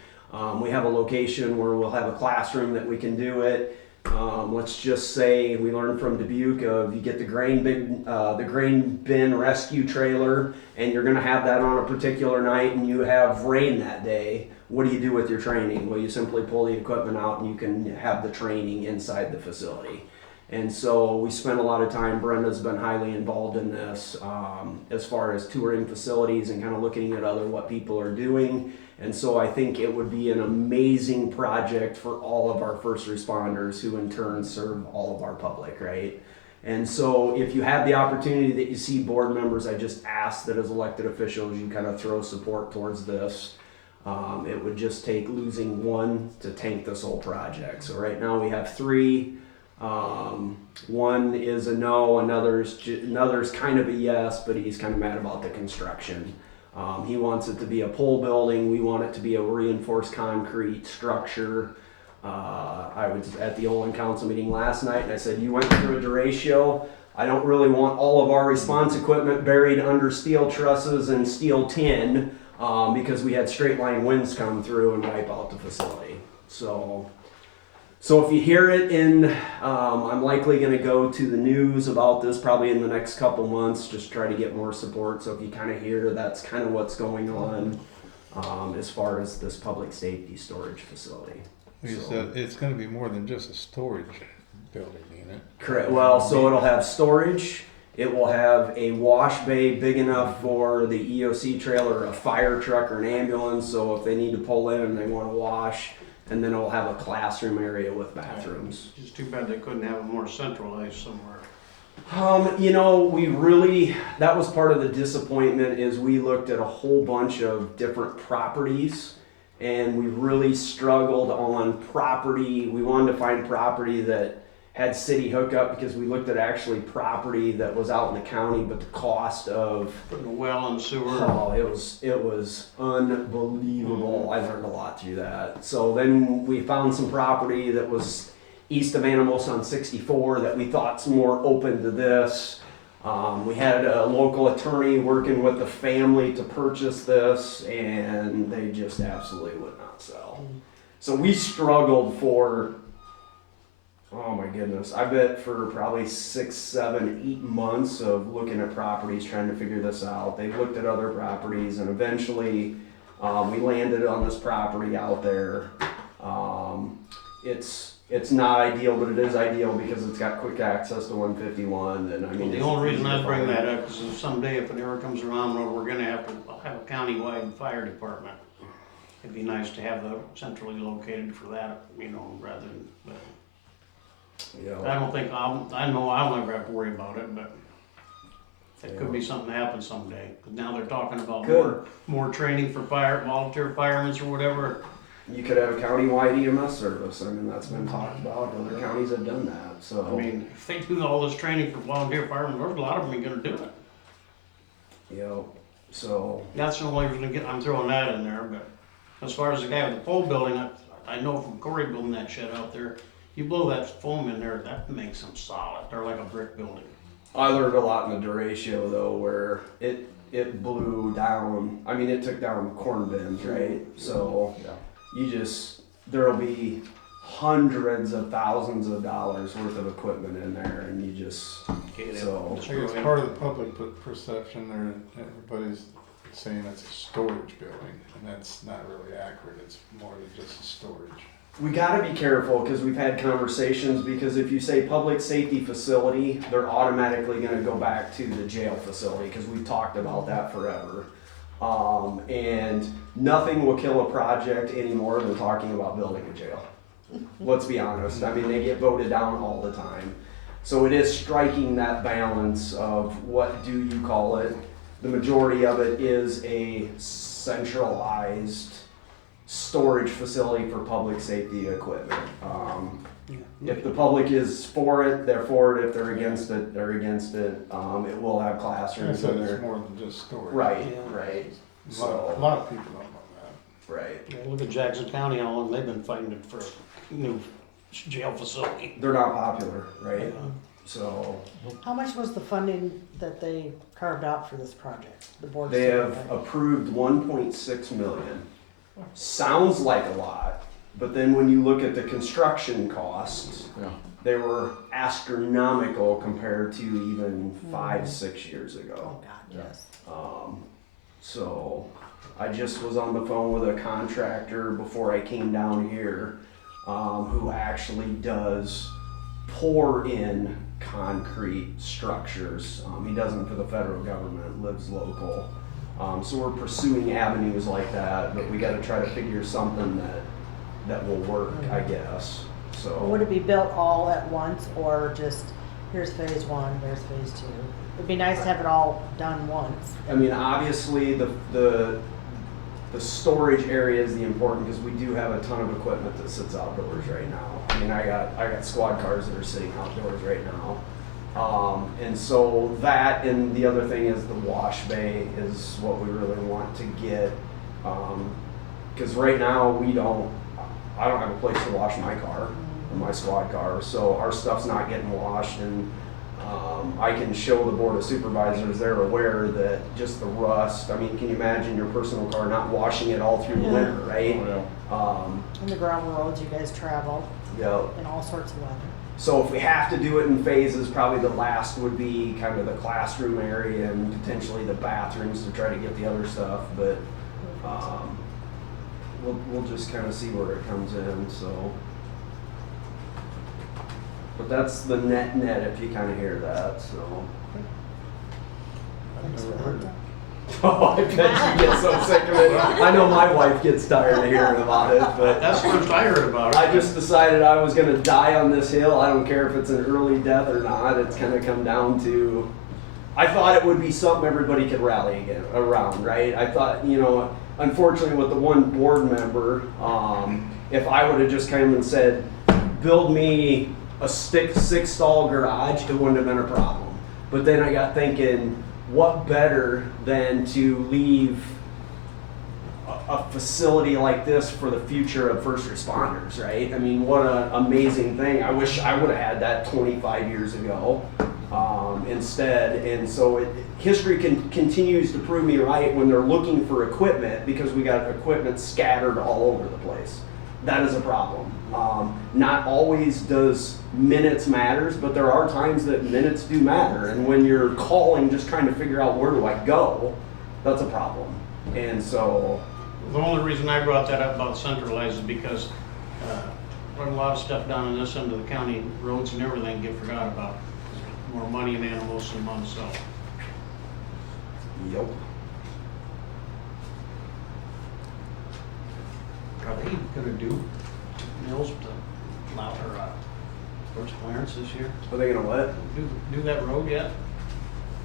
We have a location where we'll have a classroom that we can do it. Let's just say we learned from Dubuque of you get the grain bin rescue trailer, and you're going to have that on a particular night, and you have rain that day. What do you do with your training? Well, you simply pull the equipment out, and you can have the training inside the facility. And so we spent a lot of time. Brenda's been highly involved in this as far as touring facilities and kind of looking at what people are doing. And so I think it would be an amazing project for all of our first responders who in turn serve all of our public, right? And so if you have the opportunity that you see board members, I just ask that as elected officials you kind of throw support towards this. It would just take losing one to tank this whole project. So right now we have 3. One is a no, another's kind of a yes, but he's kind of mad about the construction. He wants it to be a pole building. We want it to be a reinforced concrete structure. I was at the Olin Council meeting last night, and I said, you went through a derecho. I don't really want all of our response equipment buried under steel trusses and steel tin because we had straight line winds come through and wipe out the facility. So if you hear it I'm likely going to go to the news about this probably in the next couple months, just try to get more support. So if you kind of hear, that's kind of what's going on as far as this public safety storage facility. You said it's gonna be more than just a storage building, ain't it? Correct. Well, so it'll have storage. It will have a wash bay big enough for the EOC trailer or a fire truck or an ambulance. So if they need to pull in and they want to wash, and then it'll have a classroom area with bathrooms. Just too bad they couldn't have it more centralized somewhere. That was part of the disappointment is we looked at a whole bunch of different properties and we really struggled on property. We wanted to find property that had city hookup because we looked at actually property that was out in the county, but the cost of Putting a well and sewer. it was unbelievable. I learned a lot through that. So then we found some property that was east of Animos on 64 that we thought's more open to this. We had a local attorney working with the family to purchase this, and they just absolutely would not sell. So we struggled for, oh my goodness, I bet for probably 6, 7, 8 months of looking at properties, trying to figure this out. They looked at other properties, and eventually we landed on this property out there. It's not ideal, but it is ideal because it's got quick access to 151. And I mean, The only reason I bring that up is if someday if it ever comes around where we're gonna have to have a countywide fire department, it'd be nice to have the centrally located for that, rather than, but I don't think, I know I'll never have to worry about it, but it could be something that happens someday. 'Cause now they're talking about more training for volunteer firemen or whatever. You could have a countywide EMS service. I mean, that's been talked about. Other counties have done that. So I mean, if they do all this training for volunteer firemen, there's a lot of them ain't gonna do it. so That's the only reason I'm throwing that in there, but as far as the guy with the pole building, I know from Corey building that shed out there, you blow that foam in there, that makes them solid. They're like a brick building. I learned a lot in the derecho though, where it blew down. I mean, it took down corn bins, right? So there'll be hundreds of thousands of dollars worth of equipment in there, and you just so. I guess part of the public perception there, everybody's saying it's a storage building, and that's not really accurate. It's more than just a storage. We got to be careful because we've had conversations, because if you say public safety facility, they're automatically going to go back to the jail facility because we've talked about that forever. And nothing will kill a project any more than talking about building a jail. Let's be honest. I mean, they get voted down all the time. So it is striking that balance of what do you call it. The majority of it is a centralized storage facility for public safety equipment. If the public is for it, they're for it. If they're against it, they're against it. It will have classrooms in there. It's more than just storage. Right. A lot of people don't know that. Right. Yeah, look at Jackson County, how long they've been fighting it for a new jail facility. They're not popular, right? So How much was the funding that they carved out for this project? The board. they have said, approved 1.6 million. Sounds like a lot, but then when you look at the construction costs, Yeah. they were astronomical compared to even 5-6 years Oh ago. God, yes. So I just was on the phone with a contractor before I came down here, who actually does pour in concrete structures. He doesn't for the federal government, lives local. So we're pursuing avenues like that, but we gotta try to figure something that will work, I guess. Would So it be built all at once or just here's phase one, here's phase two? It'd be nice to have it all done once. I mean, obviously the storage area is the important because we do have a ton of equipment that sits outdoors right now. I mean, I got squad cars that are sitting outdoors right now. And so that, and the other thing is the wash bay is what we really want to get. Cause right now I don't have a place to wash my car, or my squad car, so our stuff's not getting washed, and I can show the board of supervisors, they're aware that just the rust, I mean, can you imagine your personal car not washing it all through the Yeah. winter, right? Oh, And the gravel roads you guys travel Yep. in all sorts of weather. So if we have to do it in phases, probably the last would be kind of the classroom area and potentially the bathrooms to try to get the other stuff, but we'll just kind of see where it comes in, so. But that's the net if you kind of hear that, so. Thanks for Never the heard heads of up. Oh, I bet you get so sick of it. I know my wife gets tired of hearing about it, but That's the first I heard about it. I just decided I was gonna die on this hill. I don't care if it's an early death or not. It's gonna come down to, I thought it would be something everybody could rally again around, right? I thought, unfortunately with the one board member, if I would have just come and said, build me a 6-stall garage, it wouldn't have been a problem. But then I got thinking, what better than to leave a facility like this for the future of first responders, right? I mean, what an amazing thing. I wish I would have had that 25 years ago instead. And so history continues to prove me right when they're looking for equipment, because we got equipment scattered all over the place. That is a problem. Not always does minutes matters, but there are times that minutes do matter. And when you're calling, just trying to figure out where do I go, that's a problem. And so, The only reason I brought that up about centralized is because a lot of stuff down in this end of the county, roads and everything get forgot about. More money and animals than money, so. yep. Are they gonna do Mills to allow her first clearance this year? Are they gonna what? Do that road yet?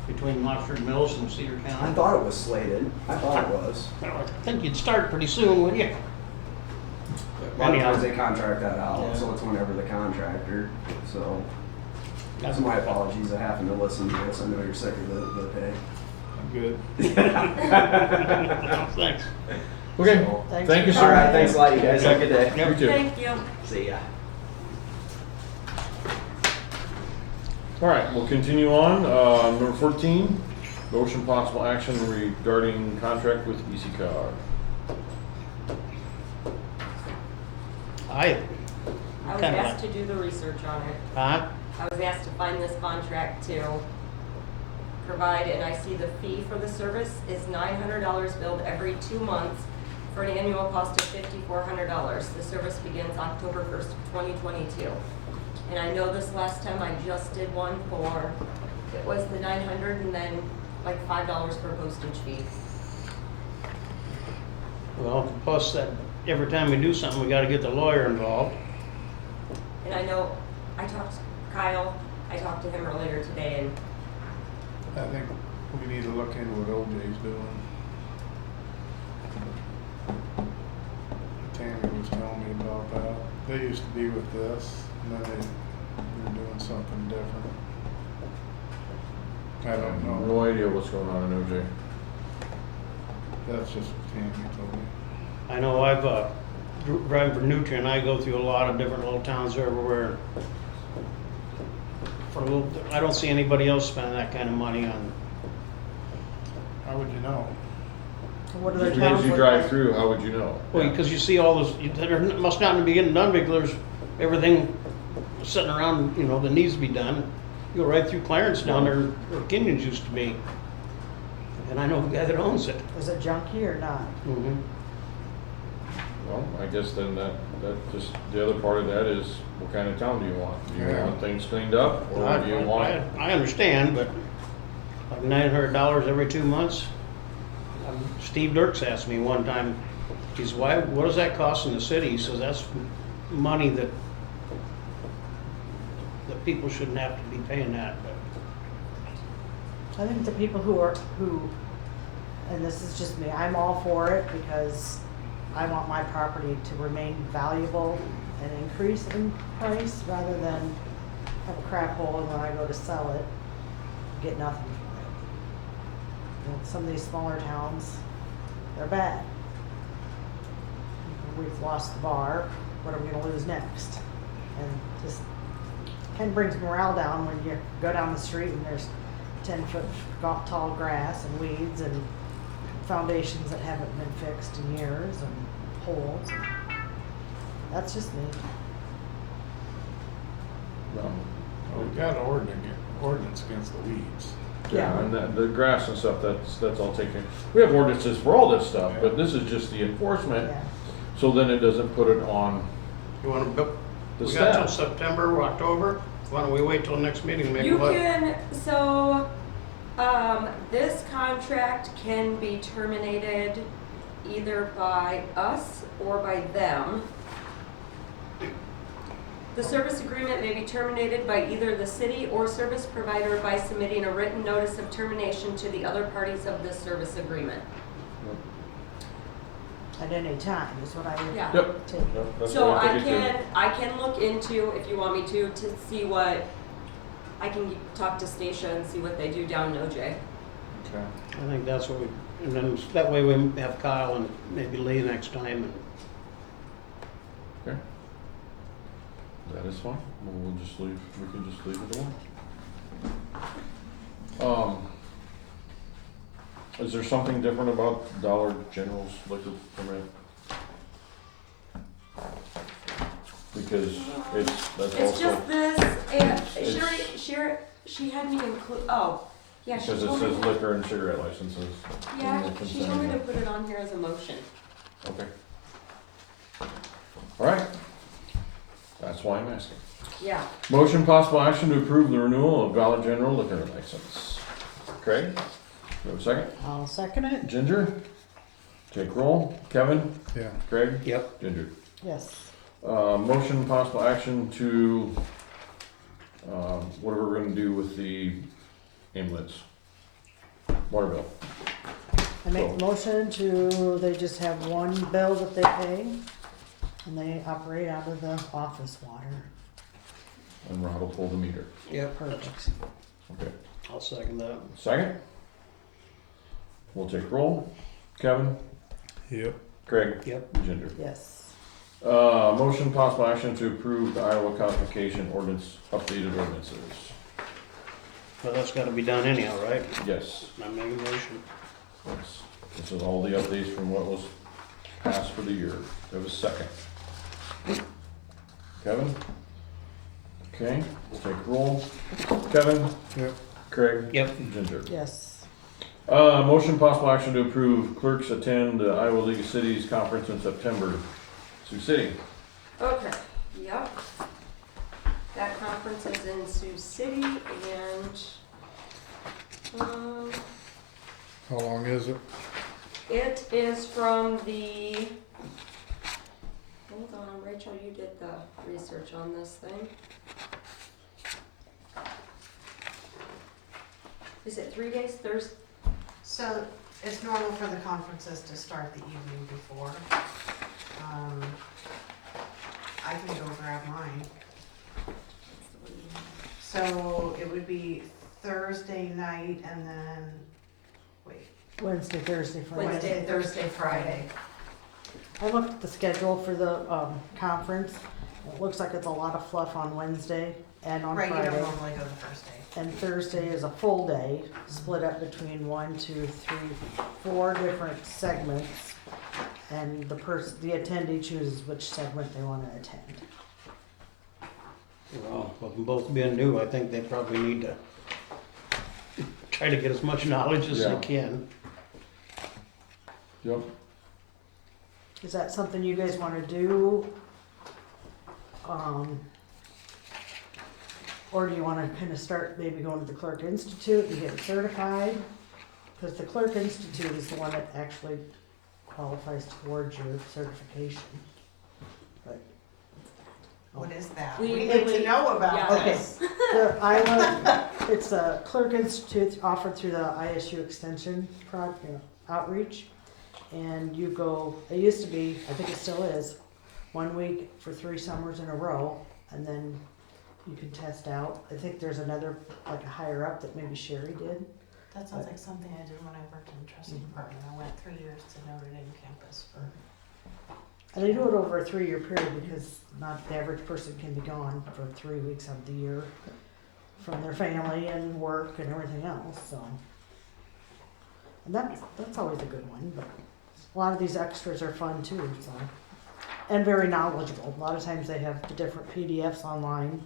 Between Montford Mills and Cedar I County? thought it was slated. I thought it was. Well, I think you'd start pretty soon, wouldn't you? A lot of Anyhow. times they contract that out, Yeah. so it's whenever the contractor, so. That's That's my apologies, I happen to listen to this, I know you're sick of the pay. I'm good. Thanks. Okay, So- thank you, sir. Alright, thanks a lot, you guys, have a good day. You too. Thank you. See ya. All right, we'll continue on. Number 14, motion possible action regarding contract with EasyCog. I, I was Kinda asked to do the research on it. huh? I was asked to find this contract to provide, and I see the fee for the service is $900 billed every 2 months for an annual cost of $5,400. The service begins October 1st, 2022. And I know this last time I just did one for, it was the 900 and then like $5 for postage fee. Well, plus that, every time we do something, we gotta get the lawyer involved. And I know, I talked to Kyle, I talked to him earlier today, and I think we need to look into what OJ's doing. Tammy was telling me about that. They used to be with this, and then they're doing something different. I don't know. No idea what's going on in OJ. That's just what Tammy told me. I know I've, driving for Nutrien, I go through a lot of different little towns everywhere. for a little, I don't see anybody else spending that kind of money on, How would you know? What other As towns you look drive like? through, how would you know? well, because you see all those, there must not be getting done because there's everything sitting around, you know, that needs to be done. You go right through Clarence down there where Kenyon's used to be. And I know the guy that owns it. Is it junky or not? Mhm. Well, I guess then that just, the other part of that is, what kind of town do you want? Do you Yeah. want things cleaned up, or do you want? I understand, but like $900 every 2 months? Steve Dirks asked me one time, he says, why, what does that cost in the city? He says, that's money that people shouldn't have to be paying that. I think the people who, and this is just me, I'm all for it because I want my property to remain valuable and increase in price rather than have a crap hole and when I go to sell it, get nothing for it. You know, some of these smaller towns, they're bad. We've lost the bar, what are we gonna lose next? And just kind of brings morale down when you go down the street and there's 10-foot tall grass and weeds and foundations that haven't been fixed in years and holes. That's just me. No. Well, we've got an ordinance against the weeds. Yeah, and the grass and stuff, that's all taken. We have ordinances for all this stuff, but this is just the enforcement, Yeah. so then it doesn't put it on You wanna, the we got till staff. September or October? Why don't we wait till the next meeting, maybe You what? can, so, this contract can be terminated either by us or by them. The service agreement may be terminated by either the city or service provider by submitting a written notice of termination to the other parties of this service agreement. At any time is what I would Yeah. Yep. take. Yep, that's So what I think it too. can look into, if you want me to see what, I can talk to Stacia and see what they do down in OJ. Okay. I think that's what we, and then that way we have Kyle and maybe Lee next time. Okay. That is fine. We'll just leave, we can just leave it alone. Is there something different about Dollar General's liquor permit? Because that's It's also, just this, and It's- she had me include, oh, yeah, she because it told says me, liquor and cigarette licenses. yeah, in the she told me to consent put it on here as a motion. agenda. Okay. Alright. That's why I'm asking. Yeah, Motion possible action to approve the renewal of Dollar General liquor license. Craig, do you have a second? I'll second it. Ginger? Take roll. Kevin? Yeah. Craig? Yep. Ginger. Yes. Motion possible action to, what are we gonna do with the ambulance? Water bill. I make the motion to, they just have one bill that they pay and they operate out of the office water. And Rod will pull the meter. Yep. Perfect. Okay. I'll second that. Second? We'll take roll. Kevin? Yep. Craig? Yep. Ginger. Yes. Motion possible action to approve the Iowa codification ordinance, updated ordinances. Well, that's gotta be done anyhow, right? Yes. I make a motion. Yes. This is all the updates from what was passed for the year. There was a second. Kevin? Okay, we'll take roll. Kevin? Yep. Craig? Yep. Ginger. Yes. Motion possible action to approve clerks attend the Iowa League of Cities conference in September. Sioux City. okay, yep. That conference is in Sioux City and, How long is it? it is from the, hold on, Rachel, you did the research on this thing. Is it 3 days, Thursday? So it's normal for the conferences to start the evening before. I can go grab mine. So it would be Thursday night and then, wait, Wednesday, Thursday, Friday. Wednesday, Thursday, Friday. I looked at the schedule for the conference. It looks like it's a lot of fluff on Wednesday and on Right, you Friday. don't normally go the first day. And Thursday is a full day, split up between 1, 2, 3, 4 different segments. And the attendee chooses which segment they wanna attend. Well, with them both being new, I think they probably need to try to get as much knowledge as they Yeah. can. Yep. Is that something you guys wanna do? Or do you wanna kinda start maybe going to the Clerk Institute and getting certified? Cause the Clerk Institute is the one that actually qualifies towards your certification. But What is that? We We need really- to know about yeah. Okay. this. the Iowa, it's a Clerk Institute offered through the ISU Extension outreach. And you go, it used to be, I think it still is, 1 week for 3 summers in a row, and then you can test out. I think there's another, like a higher up that maybe Sherry did. That sounds like something I did when I worked in the trustee department. I went 3 years to Notre Dame campus for. And they do it over a 3-year period because not the average person can be gone for 3 weeks of the year from their family and work and everything else, so. And that's always a good one, but a lot of these extras are fun too, so. And very knowledgeable. A lot of times they have the different PDFs online.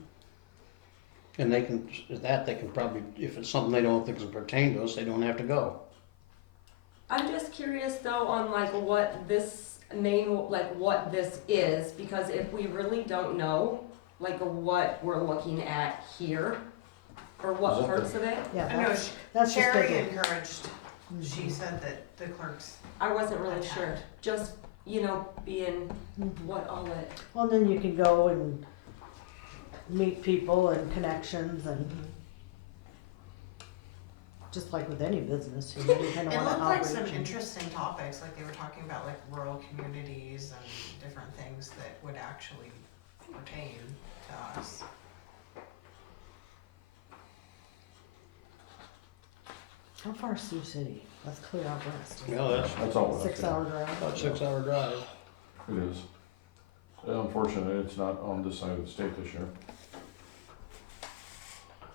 And they can, they can probably, if it's something they don't think is pertain to us, they don't have to go. I'm just curious though on like what this what this is, because if we really don't know, like what we're looking at here, or Is what that parts of it, Yeah, I know that's just Sherry big. encouraged, she said that the clerks, I wasn't really Okay. sure. Just, being what all it, Well, then you can go and meet people and connections and just like with any business, you kind of it want to looked like some outreach. interesting topics, like they were talking about like rural communities and different things that would actually pertain to us. How far is Sioux City? That's clear out west. Yeah, That's all. 6 hour drive. about 6 hour drive. It is. Unfortunately, it's not on this side of the state this year.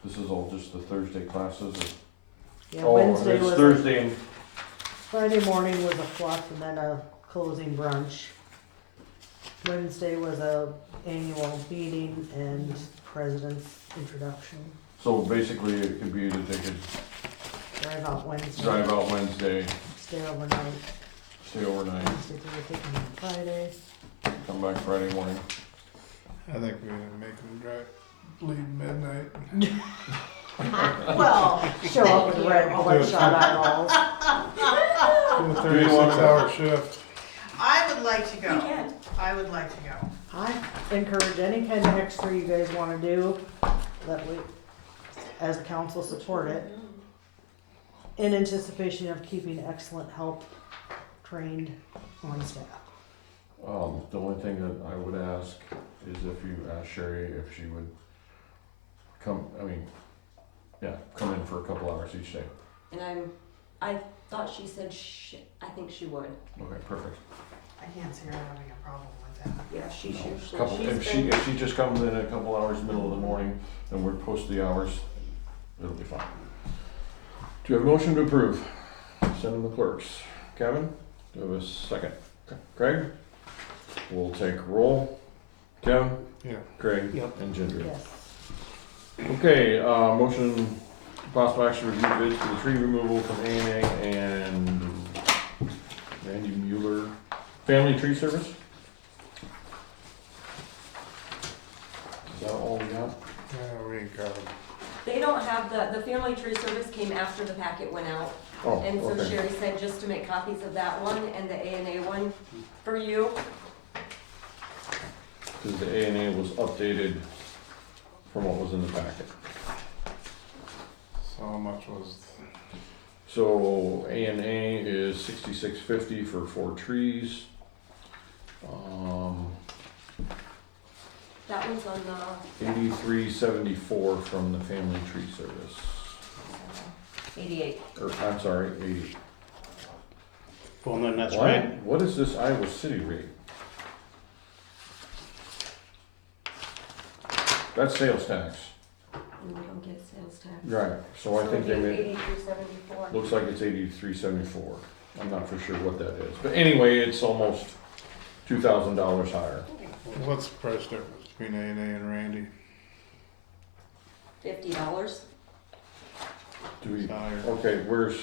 This is all just the Thursday classes. Yeah, Oh, Wednesday it's was, Thursday and Friday morning was a fluff and then a closing brunch. Wednesday was a annual meeting and president's introduction. so basically it could be that they could Drive out Wednesday, drive out Wednesday, stay overnight, stay overnight, Wednesday, Thursday, and then Friday. come back Friday morning. I think we didn't make them leave midnight. Well, Show up with red bloodshot eyeballs. Do a Do you want 36-hour shift. I would like to we go. can. I would like to go. I encourage any kind of extra you guys wanna do, that we, as a council, support it. In anticipation of keeping excellent help trained on staff. The only thing that I would ask is if you ask Sherry if she would come in for a couple hours each day. And I thought she said I think she would. Okay, perfect. I can't see her having a problem with that. Yeah, she's No, usually, couple, if she just comes in a couple hours, middle of the morning, and we're post the hours, it'll be fine. Do you have a motion to approve? Send them the clerks. Kevin, do you have a second? Craig? We'll take roll. Kevin? Yeah. Craig? Yep. And Ginger. Yes. Okay, motion, possible action review bids for the tree removal from A&A and Randy Mueller Family Tree Service? Is that all we got? Yeah, we ain't got them. they don't have the family tree service came after the packet went out. Oh, And so okay. Sherry said just to make copies of that one and the A&A one for you. Cause the A&A was updated from what was in the packet. So how much was, So A&A is $66.50 for 4 trees. That one's on the $83.74 from the Family Tree Service. 88. Or, I'm sorry, 80. Well, then that's Why? right. What is this Iowa City rate? That's sales tax. And we don't get sales tax. Right, so I think they it'd be made, 83.74. looks like it's 83.74. I'm not for sure what that is, but anyway, it's almost $2,000 higher. What's the price difference between A&A and Randy? $50. Do we, It's higher. okay, where's,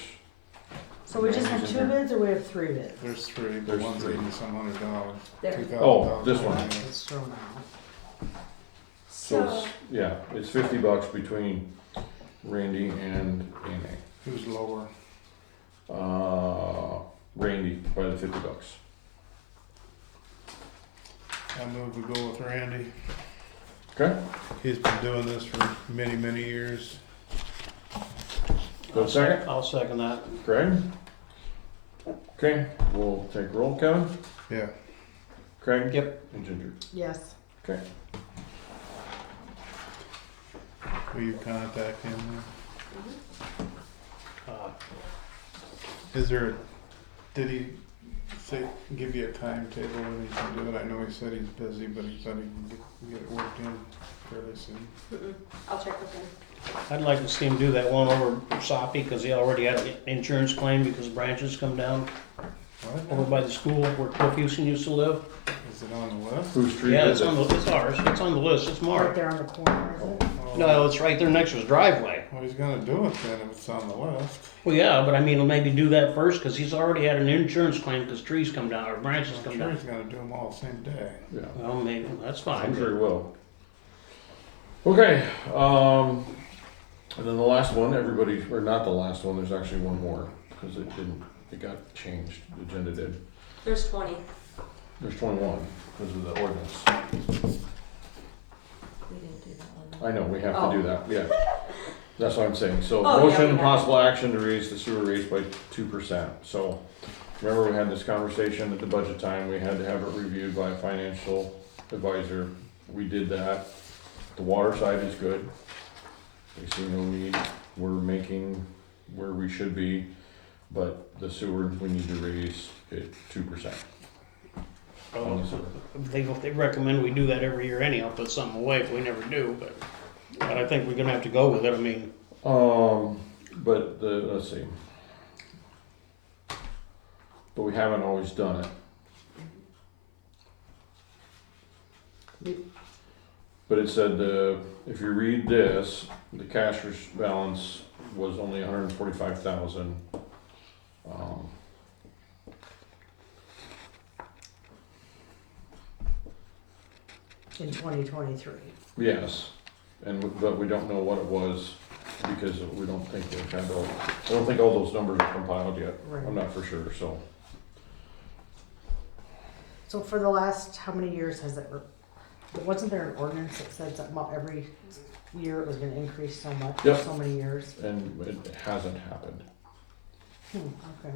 So we just have 2 bids or we have 3 bids? There's three, but There's one's three. $80-some $100. There. $2,000 Oh, this one. Let's throw them out. so it's, yeah, it's $50 between Randy and A&A. Who's lower? Randy by the $50. I move we go with Randy. Okay, He's been doing this for many, many years. go a second. I'll second that. Craig? Okay, we'll take roll. Kevin? Yeah. Craig? Yep. And Ginger. Yes. Okay. Will you contact him Uh, then? Is there, did he say, give you a timetable when he can do it? I know he said he's busy, but he said he can get it worked in fairly soon. I'll check with him. I'd like to see him do that one over Soppy, cause he already had an insurance claim because branches come down over What? by the school where Cliff Houston used to live. Is it on the list? Whose tree Yeah, is it's it? on the, it's ours, it's on the list, it's Right marked. there on the corner, is it? Oh. No, it's right there next to his driveway. Well, he's gonna do it then if it's on the list. Well, yeah, but I mean, maybe do that first, cause he's already had an insurance claim, cause trees come down, or branches I'm come sure down. he's gonna do them all the same day. Yeah, Well, maybe, that's I'm fine. sure he will. Okay, and then the last one, everybody, or not the last one, there's actually one more, because it didn't, it got changed, the agenda did. There's 20. There's 21, because of the ordinance. We didn't do that one. I know, we have to do that, yeah. That's what I'm saying, so Oh, yeah, motion we and have possible action to raise the sewer rates by 2%. So, remember we had this conversation at the budget time, we had to have it reviewed by a financial advisor. We did that. The water side is good. We see no need, we're making where we should be, but the sewer, we need to raise it 2%. Oh, they recommend we do that every year anyhow, put something away if we never do, but I think we're gonna have to go with it, I mean, But let's see. But we haven't always done it. But it said, if you read this, the cash balance was only 145,000. In 2023. Yes, but we don't know what it was because we don't think they've had all, I don't think all those numbers are compiled yet. Right. I'm not for sure, so. So for the last, how many years has it, wasn't there an ordinance that said something about every year it was gonna increase so much, for Yep. so many years? And it hasn't happened. Okay.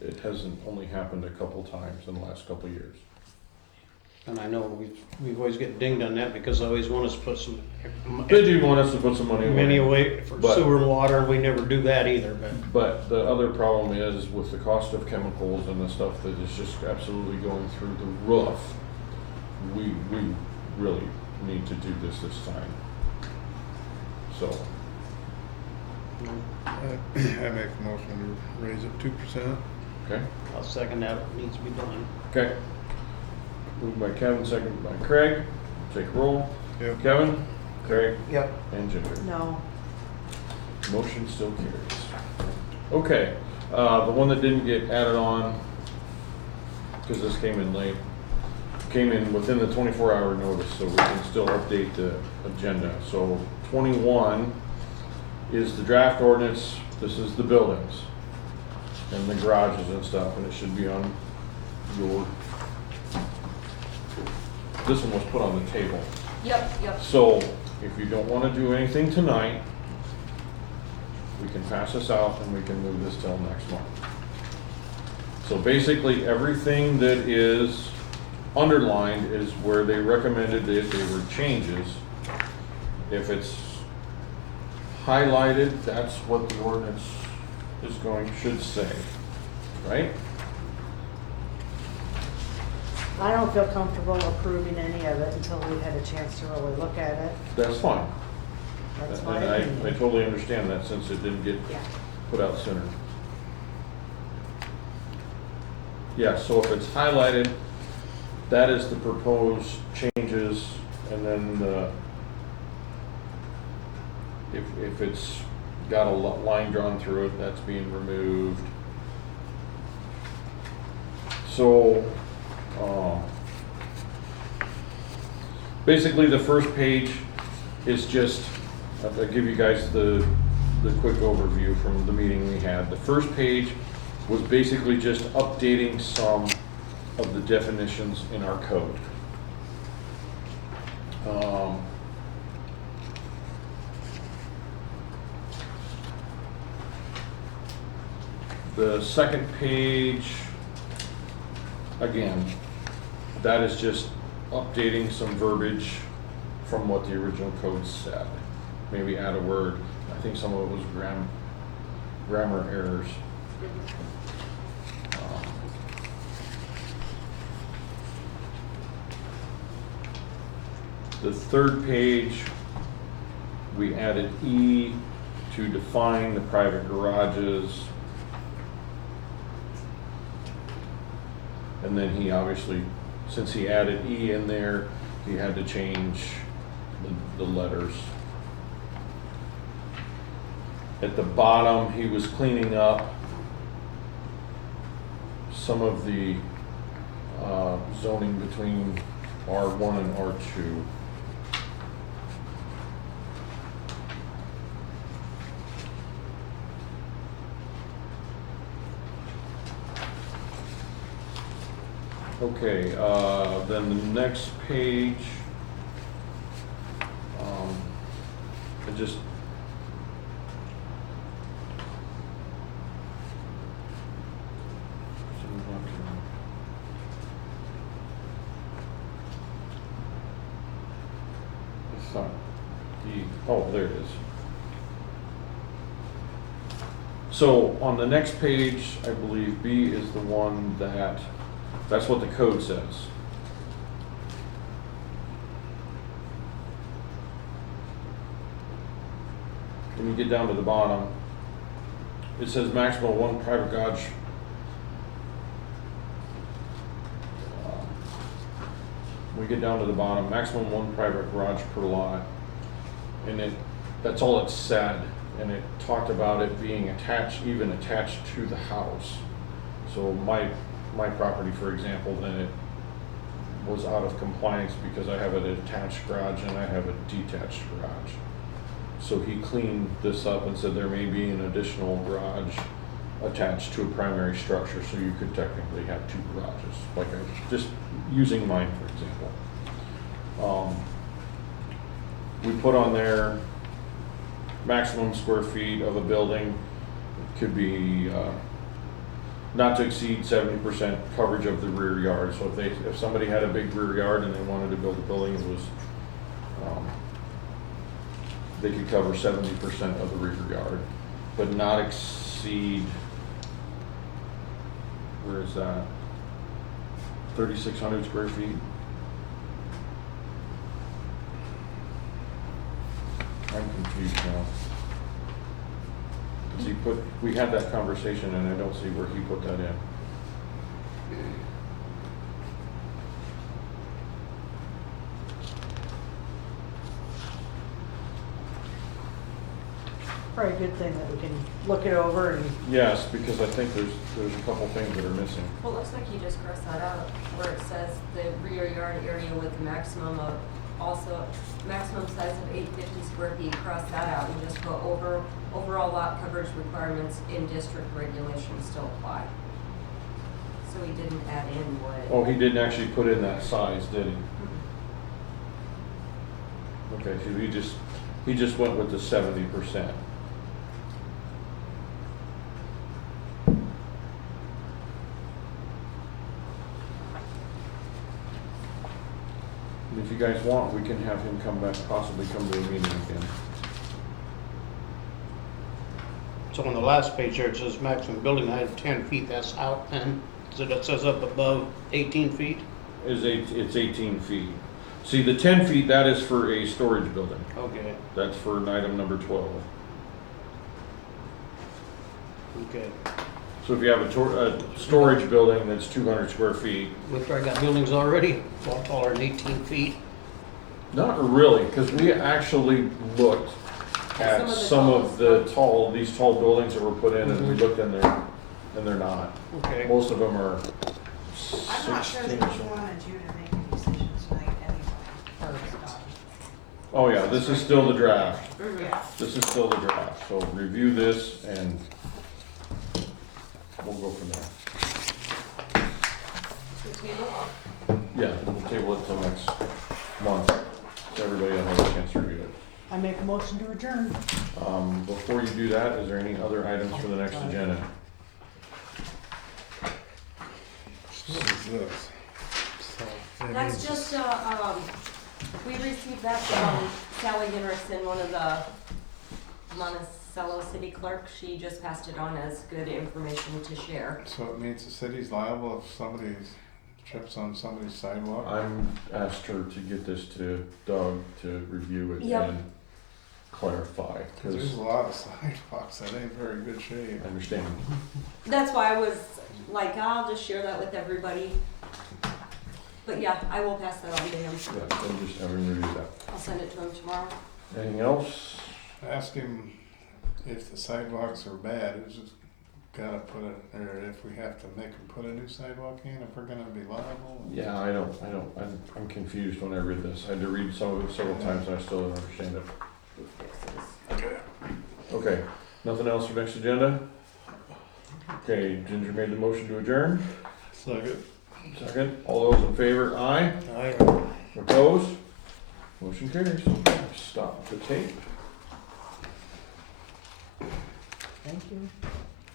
It hasn't only happened a couple times in the last couple years. and I know we've always get dinged on that because they always want us to put some They do want us to put some money money away. away for But- sewer and water, and we never do that either, but. But the other problem is with the cost of chemicals and the stuff that is just absolutely going through the roof, we really need to do this time. So, I make a motion to raise it 2%. okay, I'll second that, it needs to be done. okay. Moved by Kevin, seconded by Craig. Take roll. Yep. Kevin, Craig, Yep. and Ginger. No. Motion still carries. Okay, the one that didn't get added on, because this came in late, came in within the 24-hour notice, so we can still update the agenda. So 21 is the draft ordinance, this is the buildings and the garages and stuff, and it should be on your, this one was put on the table. Yep. So, if you don't wanna do anything tonight, we can pass this out and we can move this till next month. So basically, everything that is underlined is where they recommended that they were changes. If it's highlighted, that's what the ordinance is should say, right? I don't feel comfortable approving any of it until we've had a chance to really look at it. That's fine. That's my And I opinion. totally understand that since it didn't get Yeah. put out sooner. Yeah, so if it's highlighted, that is the proposed changes, and then if it's got a line drawn through it, that's being removed. So, basically the first page is just, I'll give you guys the quick overview from the meeting we had. The first page was basically just updating some of the definitions in our code. The second page, again, that is just updating some verbiage from what the original code said. Maybe add a word. I think some of it was grammar errors. The third page, we added E to define the private garages. And then he obviously, since he added E in there, he had to change the letters. At the bottom, he was cleaning up some of the zoning between R1 and R2. Okay, then the next page, I just, it's not oh, there it is. So on the next page, I believe B is the one that's what the code says. When you get down to the bottom, it says maximum one private garage. We get down to the bottom, maximum one private garage per lot. And that's all it said. And it talked about it being even attached to the house. So my property, for example, then it was out of compliance because I have an attached garage and I have a detached garage. So he cleaned this up and said there may be an additional garage attached to a primary structure, so you could technically have two garages, like just using mine, for example. We put on there maximum square feet of a building could be not to exceed 70% coverage of the rear yard. So if somebody had a big rear yard and they wanted to build a building, it was they could cover 70% of the rear yard, but not exceed, where is that? 3,600 square feet. I'm confused now. We had that conversation and I don't see where he put that in. Probably a good thing that we can look it over and, Yes, because I think there's a couple things that are missing. Well, it looks like you just crossed that out, where it says the rear yard area with maximum of, also, maximum size of 850 square feet, cross that out, and just put overall lot coverage requirements in district regulations still apply. So he didn't add in what. Oh, he didn't actually put in that size, did he? Okay, so he just went with the 70%. If you guys want, we can have him come back, possibly come to a meeting again. So on the last page there, it says maximum building height of 10 feet, that's out then? So that says up above 18 feet? it's 18 feet. See, the 10 feet, that is for a storage building. Okay, That's for item number 12. okay. So if you have a storage building that's 200 square feet, We probably got buildings already, a lot taller than 18 feet. not really, because we actually looked at some of the these tall buildings that were put in, and we looked in there, and they're not. Okay. Most of them are I'm not sure 16 that or he so. wanted you to make any decisions tonight anyway. Oh yeah, this is still the draft. Yeah. This is still the draft, so review this and we'll go from there. Yeah, we'll table it till next month, so everybody will have a chance to review it. I make a motion to adjourn. Before you do that, is there any other items for the next agenda? What is this? So, that That's means- just, we received that from Sally Henriksen, one of the Monticello city clerks. She just passed it on as good information to share. So it means the city's liable if somebody trips on somebody's sidewalk? I'm asked her to get this to Doug to review it Yep. and clarify, Cause there's because a lot of sidewalks that ain't very good shape. I understand. That's why I was like, I'll just share that with everybody. But yeah, I will pass that on to him. Yeah, and just have him review that. I'll send it to him tomorrow. Anything else? Ask him if the sidewalks are bad, who's just gotta put it, or if we have to make them put a new sidewalk in, if we're gonna be liable. Yeah, I'm confused when I read this. I had to read some of it several times and I still don't understand it. Okay, nothing else for next agenda? Okay, Ginger made the motion to adjourn. Second. Second, all those in favor, aye. Aye. Opposed? Motion carries. Stop the tape. Thank you.